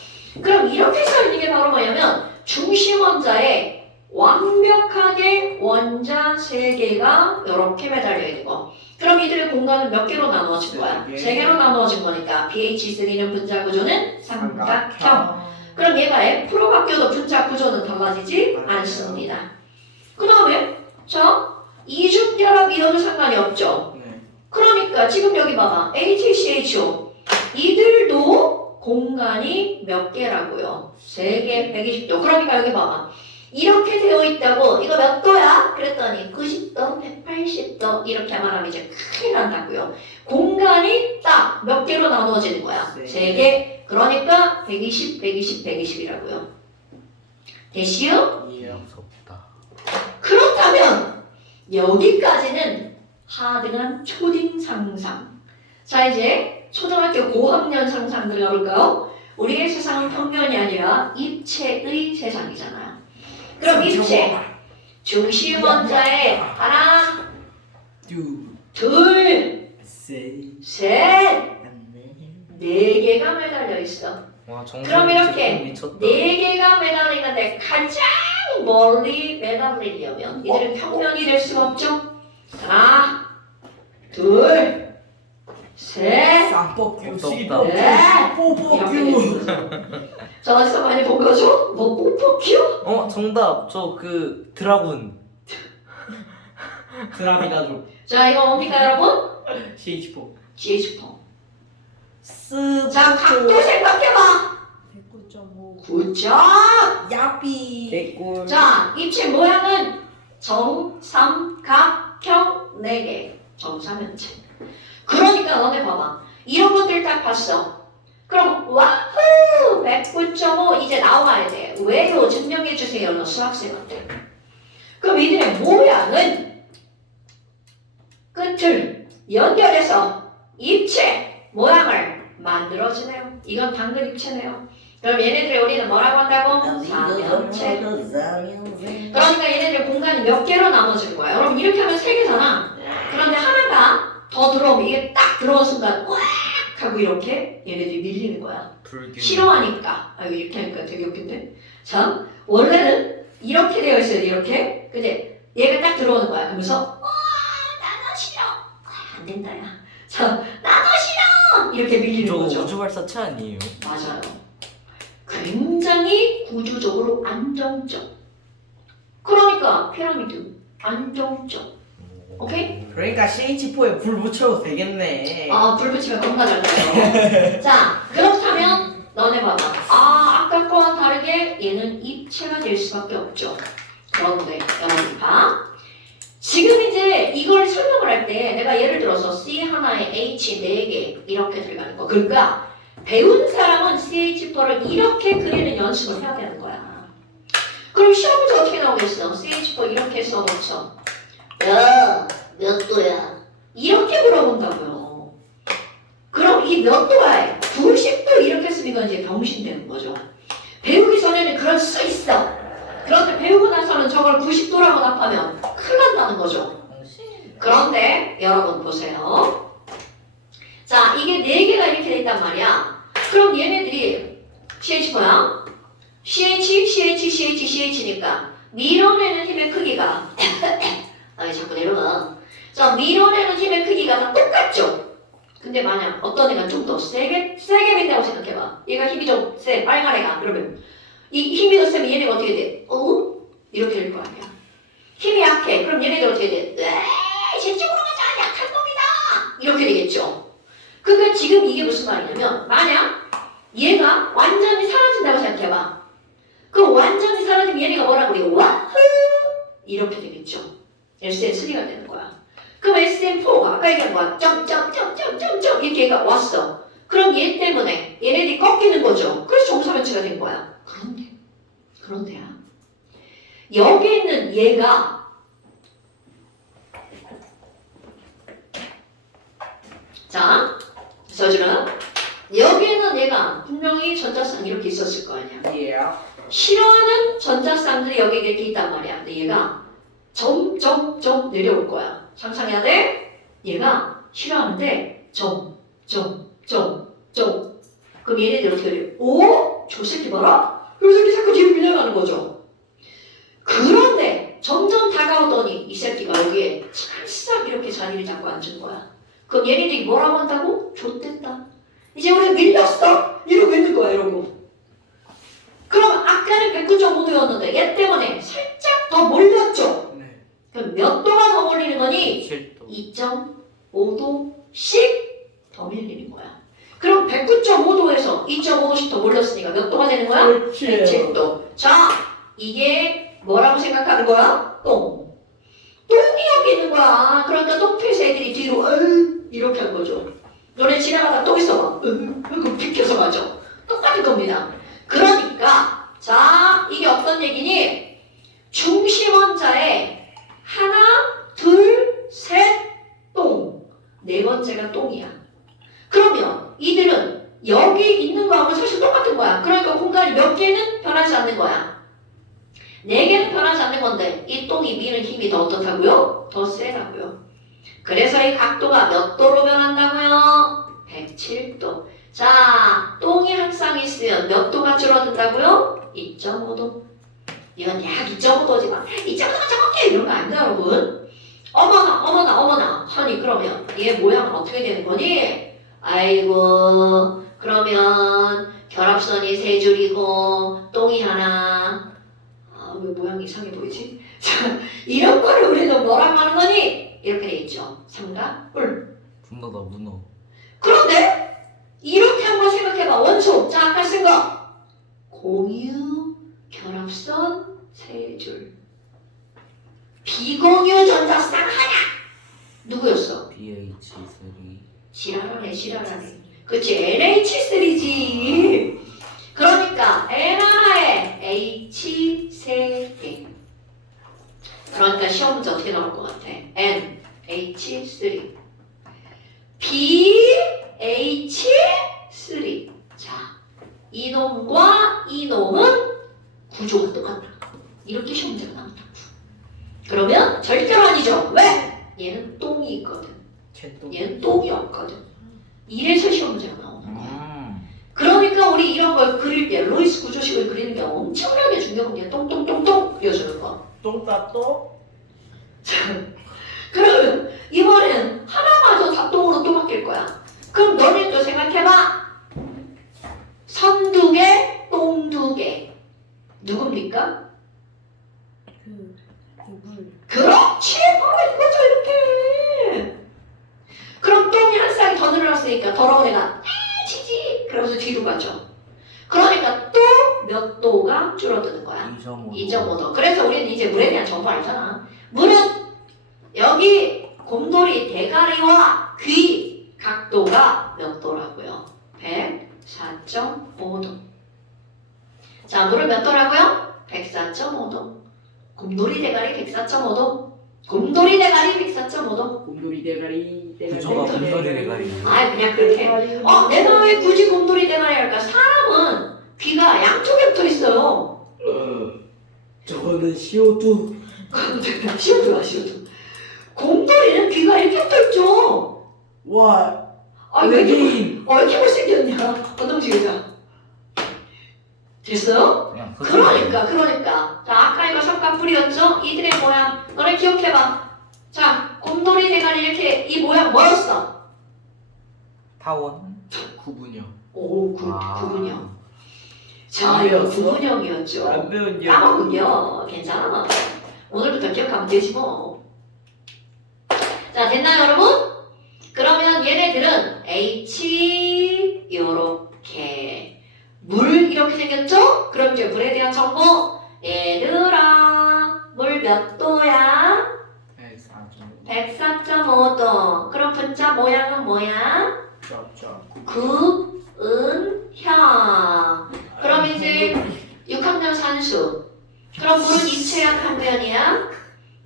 그럼 이렇게 써 있는 게 바로 뭐냐면 중심 원자에 완벽하게 원자 세 개가 이렇게 매달려 있는 거. 그럼 이들의 공간은 몇 개로 나누어진 거야? 세 개로 나누어진 거니까 pH3는 분자 구조는 삼각형. 그럼 얘가 F로 바뀌어도 분자 구조는 달라지지 않습니다. 그 다음에 자 이중결합이어도 상관이 없죠. 네. 그러니까 지금 여기 봐봐 HCHO 이들도 공간이 몇 개라고요? 3개 120도. 그러니까 여기 봐봐. 이렇게 되어 있다고 이거 몇 도야? 그랬더니 90도, 180도 이렇게 말하면 이제 큰일 난다고요. 공간이 딱 몇 개로 나누어지는 거야? 3개. 그러니까 120, 120, 120이라고요. 됐시요? 예. 무섭다. 그렇다면 여기까지는 하등한 초딩 상상. 자 이제 초등학교 고학년 상상 들어볼까요? 우리의 세상은 평면이 아니라 입체의 세상이잖아요. 그럼 입체 중심 원자에 하나, 둘, 셋, 네 개가 매달려 있어. 와 정말 그럼 이렇게 미쳤다. 네 개가 매달려 있는데 가장 멀리 매달리려면 이들은 평면이 될 수가 없죠. 하나, 둘, 셋, 쌍뻑규 없다. 넷. 씨뻑규 이렇게 뽀뻑규. 됐어. 저 어디서 많이 본 거죠? 뭐 뽀뽀큐? 정답 저 그 드라군. 드라미나족 자 이거 뭡니까 여러분? CH4 GH4. 스. 자 각도 생각해봐. 109.5. 굿잡. 야삐. 개꿀. 자 입체 모양은 정삼각형 4개. 정삼면체. 그러니까 너네 봐봐. 이런 것들 딱 봤어. 그럼 와후 109.5 이제 나와야 돼. 왜요? 증명해 주세요. 너 수학생한테. 그럼 이들의 모양은 끝을 연결해서 입체 모양을 만들어주네요. 이건 당근 입체네요. 그럼 얘네들의 우리는 뭐라고 한다고? 사면체. 그러니까 얘네들 공간이 몇 개로 나눠지는 거야. 여러분 이렇게 하면 3개잖아. 그런데 하나가 더 들어오면 이게 딱 들어온 순간 꽉 하고 이렇게 얘네들이 밀리는 거야. 불균. 싫어하니까. 아 이렇게 하니까 되게 웃긴데. 자 원래는 이렇게 되어 있어요. 이렇게. 근데 얘가 딱 들어오는 거야. 그러면서 나도 싫어. 안 된다 야. 자 나도 싫어. 이렇게 밀리는 저거 거죠. 우주발사체 아니에요? 맞아요. 굉장히 구조적으로 안정적. 그러니까 피라미드 안정적. 오케이? 그러니까 CH4에 불 붙여도 되겠네. 아, 불 붙이면 겁나 잘 돼요. 자, 그렇다면 너네 봐봐. 아, 아까 거와 다르게 얘는 입체가 될 수밖에 없죠. 그런데 여러분 봐. 지금 이제 이걸 설명을 할 때 내가 예를 들어서 C 하나에 H 4개 이렇게 들어가는 거. 그러니까 배운 사람은 CH4를 이렇게 그리는 연습을 해야 되는 거야. 그럼 시험 문제 어떻게 나오겠어? CH4 이렇게 써놓죠. 야, 몇 도야? 이렇게 물어본다고요. 그럼 이 몇 도야? 90도 이렇게 쓰니까 이제 병신되는 거죠. 배우기 전에는 그럴 수 있어. 그런데 배우고 나서는 저걸 90도라고 답하면 큰일 난다는 거죠. 그런데 여러분 보세요. 자, 이게 4개가 이렇게 돼 있단 말이야. 그럼 얘네들이 CH 뭐야? CH, CH, CH, CH니까 밀어내는 힘의 크기가 아니 자꾸 내려가. 자, 밀어내는 힘의 크기가 다 똑같죠? 근데 만약 어떤 애가 좀 더 세게 민다고 생각해봐. 얘가 힘이 좀 세, 빨간 애가. 그러면 이 힘이 더 세면 얘네가 어떻게 돼? 이렇게 될 거 아니야. 힘이 약해. 그럼 얘네들 어떻게 돼? 저쪽으로 가자. 약한 놈이다. 이렇게 되겠죠. 그러니까 지금 이게 무슨 말이냐면 만약 얘가 완전히 사라진다고 생각해봐. 그럼 완전히 사라지면 얘네가 뭐라고 그래요? 와흐! 이렇게 되겠죠. SN3가 되는 거야. 그럼 SN4가 아까 얘기한 거야. 점점점점점점 이렇게 얘가 왔어. 그럼 얘 때문에 얘네들이 꺾이는 거죠. 그래서 정사면체가 된 거야. 그런데야. 여기 있는 얘가 자, 써주라. 여기 있는 얘가 분명히 전자쌍 이렇게 있었을 거 아니야. 예. 싫어하는 전자쌍들이 여기 이렇게 있단 말이야. 근데 얘가 점점점 내려올 거야. 상상해야 돼? 얘가 싫어하는데 점점점. 그럼 얘네들 어떻게 돼? 오? 저 새끼 봐라? 이 새끼 자꾸 뒤로 밀려가는 거죠. 그런데 점점 다가오더니 이 새끼가 여기에 찰싹 이렇게 자리를 잡고 앉은 거야. 그럼 얘네들이 뭐라고 한다고? 좆됐다. 이제 우리 밀렸어. 이러고 있는 거야. 이러고. 그럼 아까는 109.5도였는데 얘 때문에 살짝 더 몰렸죠. 네. 그럼 몇 도가 더 몰리는 거니? 7도. 2.5도씩 더 밀리는 거야. 그럼 109.5도에서 2.5도씩 더 몰렸으니까 몇 도가 되는 거야? 그렇지. 107도. 자, 이게 뭐라고 생각하는 거야? 똥. 똥이 여기 있는 거야. 그러니까 똥피에서 애들이 뒤로 이렇게 한 거죠. 너네 지나가다 똥 있어 봐. 그럼 비켜서 가죠. 똑같은 겁니다. 그러니까 자, 이게 어떤 얘기니? 중심 원자에 하나, 둘, 셋, 똥. 네 번째가 똥이야. 그러면 이들은 여기 있는 거하고 사실 똑같은 거야. 그러니까 공간이 몇 개는 변하지 않는 거야. 4개는 변하지 않는 건데 이 똥이 미는 힘이 더 어떻다고요? 더 세다고요. 그래서 이 각도가 몇 도로 변한다고요? 107도. 자, 똥이 항상 있으면 몇 도가 줄어든다고요? 2.5도. 이건 약 2.5도지만 2.5도가 적게 이런 거 아닙니다, 여러분. 어머나. 아니 그러면 얘 모양은 어떻게 되는 거니? 아이고, 그러면 결합선이 3줄이고 똥이 하나. 왜 모양이 이상해 보이지? 자, 이런 거를 우리는 뭐라고 하는 거니? 이렇게 돼 있죠. 삼각뿔. 문어다 문어. 그런데 이렇게 한번 생각해봐. 원소. 자, 아까 쓴 거. 공유 결합선 3줄. 비공유 전자쌍 하나. 누구였어? BH3. 지랄하네. 그치, NH3지. 그러니까 N 하나에 H 3개. 그러니까 시험 문제 어떻게 나올 것 같아? N, H3 BH3. 자, 이놈과 이놈은 구조가 똑같다. 이렇게 시험 문제가 나온다. 그러면 절대로 아니죠. 왜? 얘는 똥이 있거든. 얘는 똥이 없거든. 이래서 시험 문제가 나오는 거야. 그러니까 우리 이런 걸 그릴 때 로이스 구조식을 그리는 게 엄청나게 중요한 똥똥똥똥 그려주는 거. 똥따똥? 그러면 이번엔 하나마저 다 똥으로 또 바뀔 거야. 그럼 너네도 생각해봐. 선 2개, 똥 2개. 누굽니까? 물. 그렇지! 바로 이거죠, 이렇게. 그럼 똥이 한 쌍이 더 늘어났으니까 더러운 애가 치지! 그러면서 뒤로 가죠. 그러니까 또 몇 도가 줄어드는 거야? 2.5도. 그래서 우리는 이제 물에 대한 정보 알잖아. 물은 여기 곰돌이 대가리와 귀 각도가 몇 도라고요? 104.5도. 자, 물은 몇 도라고요? 104.5도. 곰돌이 대가리 104.5도. 곰돌이 대가리 104.5도. 곰돌이 대가리. 구조가 곰돌이 대가리. 아, 그냥 그렇게. 내가 왜 굳이 곰돌이 대가리 할까? 사람은 귀가 양쪽에 붙어 있어요. 저거는 CO2. 쉬워도 쉬워도. 곰돌이는 귀가 이렇게 뚫죠. 와 아, 외계인. 이렇게 못생겼냐? 어떤 지우자. 됐어요? 그냥 그러니까. 자, 아까 이거 삼각뿔이었죠? 이들의 모양. 너네 기억해봐. 자, 곰돌이 대가리 이렇게 이 모양 뭐였어? 타원. 구분이요. 오, 아. 구분형. 자, 안 이거 배웠어? 구분형이었죠. 안 배운 까먹은겨. 괜찮아. 오늘부터 기억하면 되지 뭐. 자, 됐나요, 여러분? 그러면 얘네들은 H 요렇게 물 이렇게 생겼죠? 그럼 이제 물에 대한 정보. 얘들아, 물 몇 도야? 104.5도. 그럼 분자 모양은 뭐야? 구은형. 그럼 이제 6학년 산수. 그럼 물은 입체약 항면이야?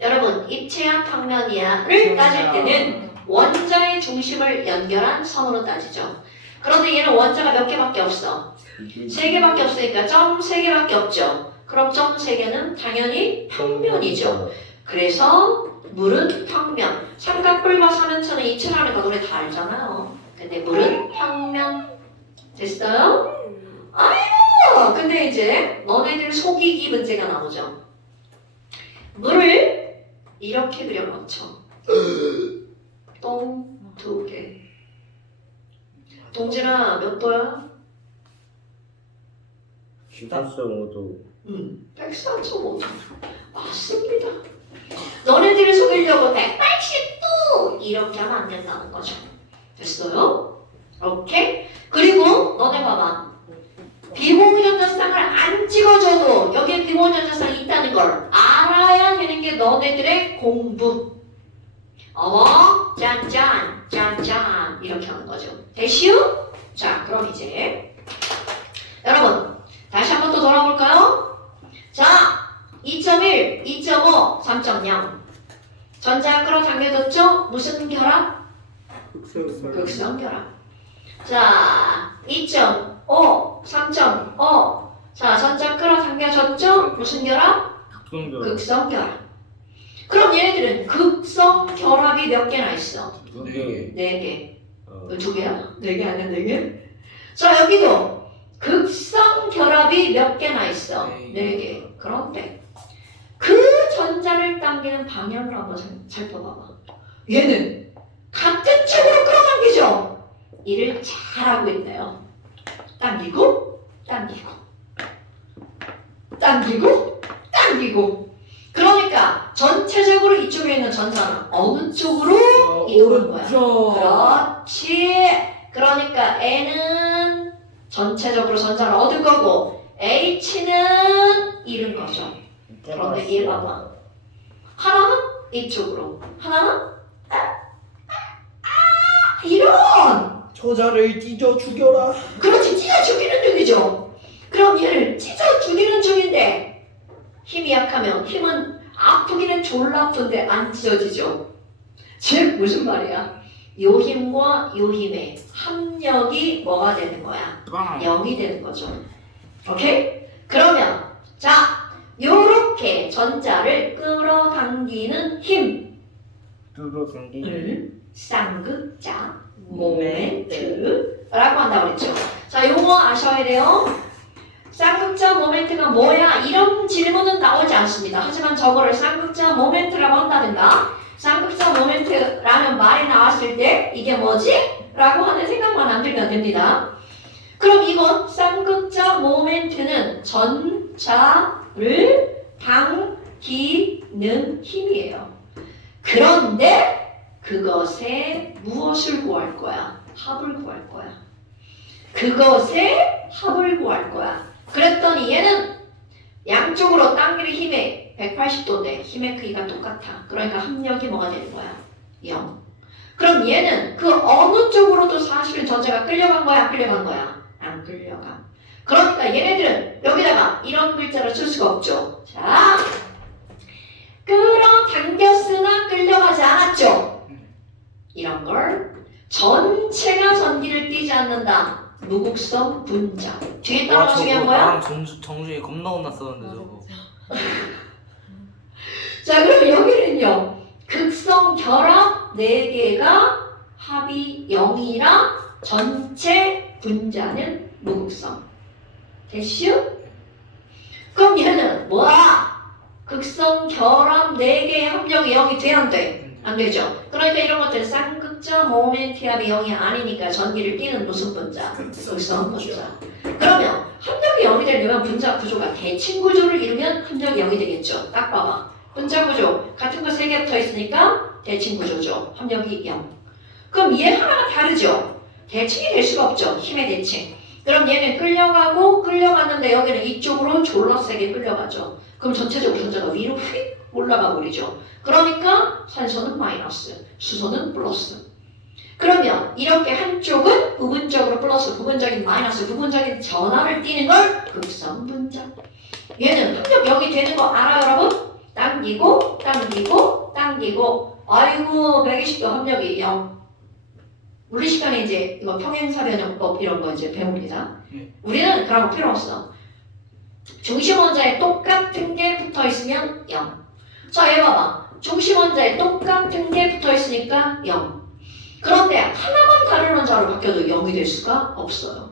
여러분, 입체약 항면이야를 따질 때는 원자의 중심을 연결한 선으로 따지죠. 그런데 얘는 원자가 몇 개밖에 없어. 3개밖에 없으니까 점 3개밖에 없죠. 그럼 점 3개는 당연히 평면이죠. 그래서 물은 평면. 삼각뿔과 삼연천은 입체라니까 노래 다 알잖아요. 근데 물은 평면. 됐어요? 아유, 근데 이제 너네들 속이기 문제가 나오죠. 물을 이렇게 그려놓죠. 똥 2개. 동진아, 몇 도야? 14.5도. 104.5도. 맞습니다. 너네들을 속이려고 180도 이렇게 하면 안 된다는 거죠. 됐어요? 오케이? 그리고 너네 봐봐. 비공유전자쌍을 안 찍어줘도 여기에 비공유전자쌍이 있다는 걸 알아야 되는 게 너네들의 공부. 짠짠 짠짠 이렇게 하는 거죠. 됐슈? 자, 그럼 이제 여러분 다시 한 번 더 돌아볼까요? 자, 2.1, 2.5, 3.0 전자 끌어당겨졌죠? 무슨 결합? 극성 결합. 자, 2.5, 3.5 자, 전자 끌어당겨졌죠? 무슨 결합? 극성 결합. 그럼 얘네들은 극성 결합이 몇 개나 있어? 2개. 4개. 2개야? 4개 아니야? 4개? 자, 여기도 극성 결합이 몇 개나 있어? 4개. 그런데 그 전자를 당기는 방향을 한번 살펴봐봐. 얘는 같은 쪽으로 끌어당기죠? 일을 잘하고 있네요. 당기고 당기고 당기고 당기고. 그러니까 전체적으로 이쪽에 있는 전자는 어느 쪽으로 이동한 거야? 그렇지. 그러니까 N은 전체적으로 전자를 얻을 거고 H는 잃은 거죠. 그런데 얘 봐봐. 하나는 이쪽으로, 하나는 이런. 저자를 찢어 죽여라. 그렇지, 찢어 죽이는 중이죠. 그럼 얘를 찢어 죽이는 중인데 힘이 약하면 힘은 아프기는 졸라 아픈데 안 찢어지죠. 즉 무슨 말이야? 요 힘과 요 힘의 합력이 뭐가 되는 거야? 0이 되는 거죠. 오케이? 그러면 자, 요렇게 전자를 끌어당기는 힘을 쌍극자 모멘트라고 한다고 그랬죠. 자, 요거 아셔야 돼요. 쌍극자 모멘트가 뭐야? 이런 질문은 나오지 않습니다. 하지만 저거를 쌍극자 모멘트라고 한다든가 쌍극자 모멘트라는 말이 나왔을 때 이게 뭐지? 라고 하는 생각만 안 들면 됩니다. 그럼 이건 쌍극자 모멘트는 전자를 당기는 힘이에요. 그런데 그것에 무엇을 구할 거야? 합을 구할 거야. 그것에 합을 구할 거야. 그랬더니 얘는 양쪽으로 당기는 힘의 180도인데 힘의 크기가 똑같아. 그러니까 합력이 뭐가 되는 거야? 0. 그럼 얘는 그 어느 쪽으로도 사실은 전자가 끌려간 거야? 안 끌려간 거야? 안 끌려가. 그러니까 얘네들은 여기다가 이런 글자를 쓸 수가 없죠. 자, 끌어당겼으나 끌려가지 않았죠. 이런 걸 전체가 전기를 띠지 않는다. 무극성 분자. 뒤에 따라 중요한 거야? 나랑 정준이 겁나 혼났었는데 저거. 자, 그러면 여기는요. 극성 결합 4개가 합이 0이라 전체 분자는 무극성. 됐슈? 그럼 얘는 뭐야? 극성 결합 4개의 합력이 0이 돼, 안 돼? 안 되죠. 그러니까 이런 것들 쌍극자 모멘티압이 0이 아니니까 전기를 띠는 무슨 분자? 극성 분자. 그러면 합력이 0이 되려면 분자 구조가 대칭 구조를 이루면 합력이 0이 되겠죠. 딱 봐봐. 분자 구조 같은 거 3개 붙어 있으니까 대칭 구조죠. 합력이 0. 그럼 얘 하나가 다르죠. 대칭이 될 수가 없죠. 힘의 대칭. 그럼 얘는 끌려갔는데 여기는 이쪽으로 졸라 세게 끌려가죠. 그럼 전체적으로 분자가 위로 휙 올라가 버리죠. 그러니까 산소는 마이너스, 수소는 플러스. 그러면 이렇게 한쪽은 부분적으로 플러스, 부분적인 마이너스, 부분적인 전압을 띠는 걸 극성 분자. 얘는 합력 0이 되는 거 알아요, 여러분? 당기고 당기고 당기고. 아이고 120도 합력이 0. 물리 시간에 이제 이거 평행사변형법 이런 거 이제 배웁니다. 우리는 그런 거 필요 없어. 중심 원자에 똑같은 게 붙어 있으면 0. 자, 얘 봐봐. 중심 원자에 똑같은 게 붙어 있으니까 0. 그런데 하나만 다른 원자로 바뀌어도 0이 될 수가 없어요.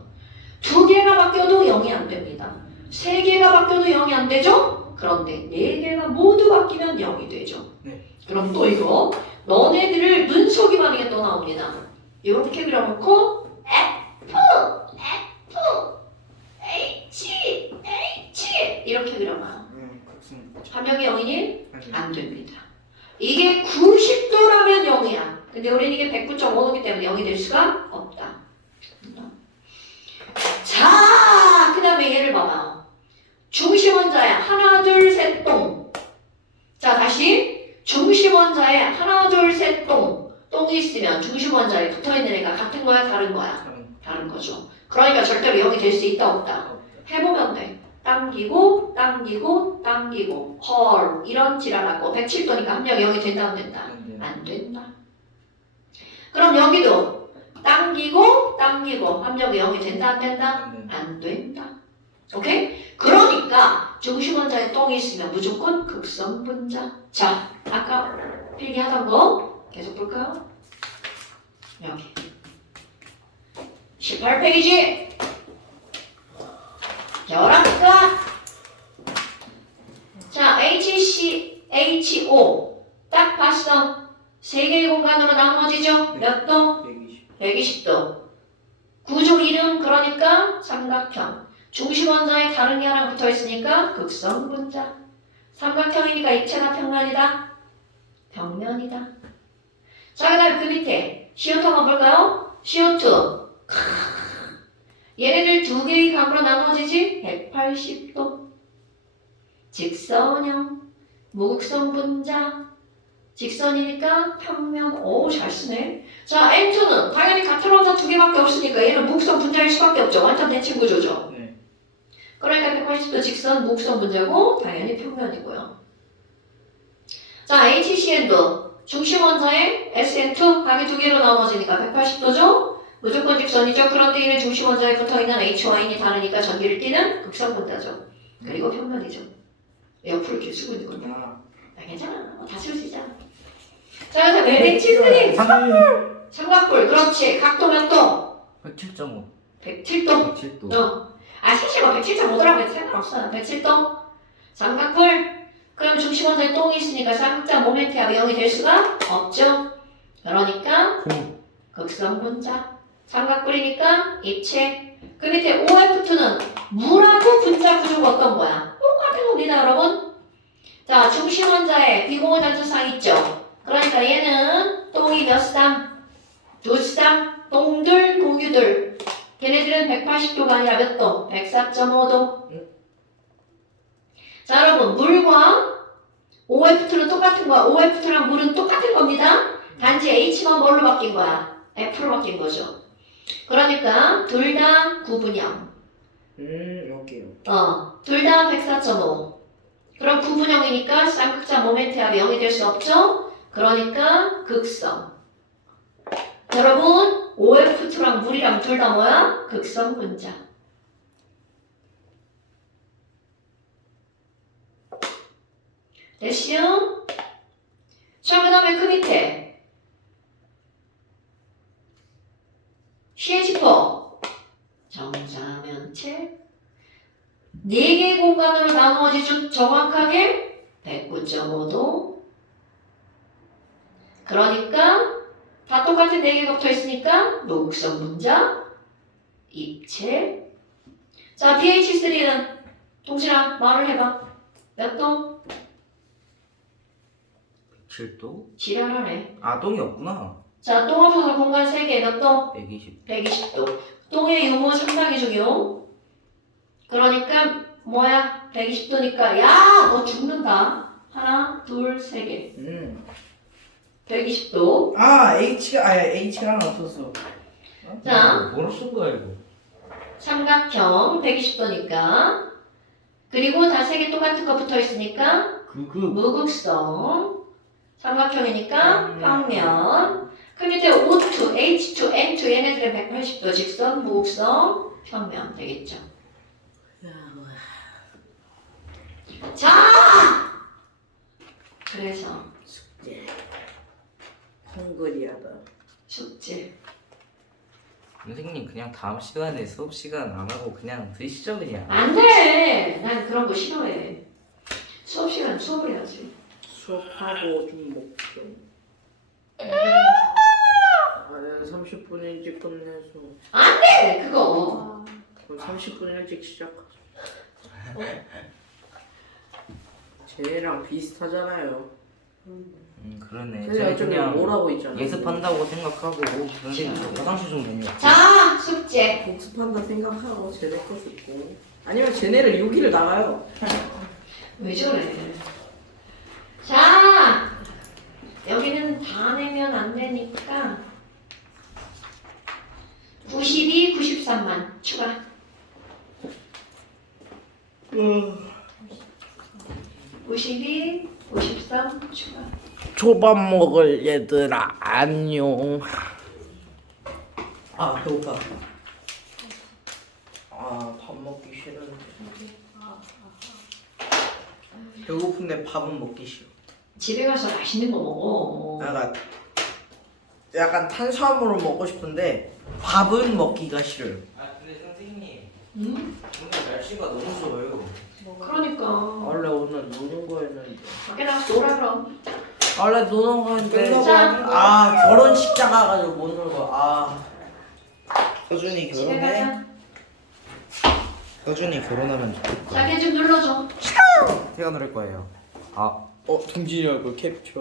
2개가 바뀌어도 0이 안 됩니다. 3개가 바뀌어도 0이 안 되죠? 그런데 4개가 모두 바뀌면 0이 되죠. 네. 그럼 또 이거 너네들을 눈속임 하는 또 나옵니다. 이렇게 그려놓고 F, H, H 이렇게 그려놔요. 합력이 0이니? 안 됩니다. 이게 90도라면 0이야. 근데 우리는 이게 109.5도기 때문에 0이 될 수가 없다. 자, 그 다음에 얘를 봐봐. 중심 원자에 하나, 둘, 셋, 똥. 자, 다시 중심 원자에 하나, 둘, 셋, 똥. 똥이 있으면 중심 원자에 붙어있는 애가 같은 거야, 다른 거야? 다른 거죠. 그러니까 절대로 0이 될 수 있다, 없다? 해보면 돼. 당기고 당기고 당기고 헐 이런 지랄하고 107도니까 합력이 0이 된다, 안 된다? 안 된다. 그럼 여기도 당기고 당기고 합력이 0이 된다, 안 된다? 안 된다. 오케이? 그러니까 중심 원자에 똥이 있으면 무조건 극성 분자. 자, 아까 필기하던 거 계속 볼까요? 여기 18페이지 열합과 자, HCHO 딱 봤어. 3개의 공간으로 나누어지죠? 몇 도? 120도. 구조 이름 그러니까 삼각형. 중심 원자에 다른 게 하나 붙어 있으니까 극성 분자. 삼각형이니까 입체가 평면이다. 평면이다. 자, 그 다음에 그 밑에 CO2 한번 볼까요? CO2 얘네들 2개의 각으로 나눠지지? 180도. 직선형. 무극성 분자. 직선이니까 평면. 오, 잘 쓰네. 자, N2는 당연히 같은 원자 2개밖에 없으니까 얘는 무극성 분자일 수밖에 없죠. 완전 대칭 구조죠. 네. 그러니까 180도 직선 무극성 분자고 당연히 평면이고요. 자, HCN도 중심 원자에 SN2 각이 2개로 나눠지니까 180도죠. 무조건 직선이죠. 그런데 이는 중심 원자에 붙어있는 HY인이 다르니까 전기를 띠는 극성 분자죠. 그리고 평면이죠. 옆으로 이렇게 쓰고 있는 건데. 괜찮아. 다 쓸 수 있잖아. 자, 그래서 매대 치스리 삼각뿔. 그렇지. 각도 몇 도? 107.5. 107도. 107도. 사실 뭐 107.5도라고 해도 상관없어요. 107도. 삼각뿔. 그럼 중심 원자에 똥이 있으니까 쌍극자 모멘트압이 0이 될 수가 없죠. 그러니까 극성 분자. 삼각뿔이니까 입체. 그 밑에 OF2는 물하고 분자 구조가 어떤 거야? 똑같은 겁니다, 여러분. 자, 중심 원자에 비공유 단수상 있죠. 그러니까 얘는 똥이 몇 쌍? 2쌍. 똥들, 공유들. 걔네들은 180도가 아니라 몇 도? 104.5도. 자, 여러분, 물과 OF2는 똑같은 거야. OF2랑 물은 똑같은 겁니다. 단지 H만 뭘로 바뀐 거야? F로 바뀐 거죠. 그러니까 둘 다 구분형. 여기요. 둘 다 104.5. 그럼 구분형이니까 쌍극자 모멘트압이 0이 될 수 없죠? 그러니까 극성. 여러분, OF2랑 물이랑 둘 다 뭐야? 극성 분자. 됐시요? 자, 그 다음에 그 밑에 CH4 정자면체 4개의 공간으로 나누어지죠. 정확하게 109.5도. 그러니까 다 똑같은 4개가 붙어 있으니까 녹성 분자, 입체. 자, pH3는 동진아 말을 해봐. 몇 도? 7도? 지랄하네. 아 똥이 없구나. 자, 똥 합쳐서 공간 3개 몇 도? 120. 120도. 똥의 유무 상당히 중요. 그러니까 뭐야? 120도니까 야, 너 죽는다. 하나, 둘, 세 개. 120도. 아 H가 하나 없었어. 자, 뭐로 쓴 거야 이거? 삼각형 120도니까. 그리고 다 세 개 똑같은 거 붙어 있으니까 무극성. 삼각형이니까 평면. 그 밑에 O2, H2, N2 얘네들은 180도 직선, 무극성, 평면 되겠죠. 자! 그래서 헝그리하다. 숙제. 선생님 그냥 다음 시간에 수업 시간 안 하고 그냥 드시죠 그냥. 안 돼! 난 그런 거 싫어해. 수업 시간 수업을 해야지. 수업하고 좀 먹죠. 아, 30분 일찍 끝내서 안 돼! 그거. 그럼 30분 일찍 시작하죠. 쟤랑 비슷하잖아요. 그러네. 쟤는 저희 어차피 그냥 뭐라고 있잖아. 예습한다고 생각하고 선생님 저 화장실 좀 다녀올게요. 자, 숙제. 복습한다 생각하고 쟤네 거 듣고 아니면 쟤네를 여기를 나가요. 왜 저래? 자, 여기는 다 내면 안 되니까 92, 93만 추가. 어. 92, 53 추가. 초밥 먹을 얘들아 안녕. 아 배고파. 아 밥 먹기 싫은데. 배고픈데 밥은 먹기 싫어. 집에 가서 맛있는 거 먹어. 약간 탄수화물을 먹고 싶은데 밥은 먹기가 싫어요. 아 근데 선생님 응? 오늘 날씨가 너무 좋아요. 그러니까 원래 오늘 노는 거였는데. 밖에 나가서 놀아 그럼. 원래 노는 거였는데. 자. 아 결혼식장 가가지고 못 놀고. 아. 서준이 집에 가자. 서준이 결혼하면 좋겠다. 자기 좀 눌러줘. 태어날 거예요. 아 동진이 얼굴 캡처.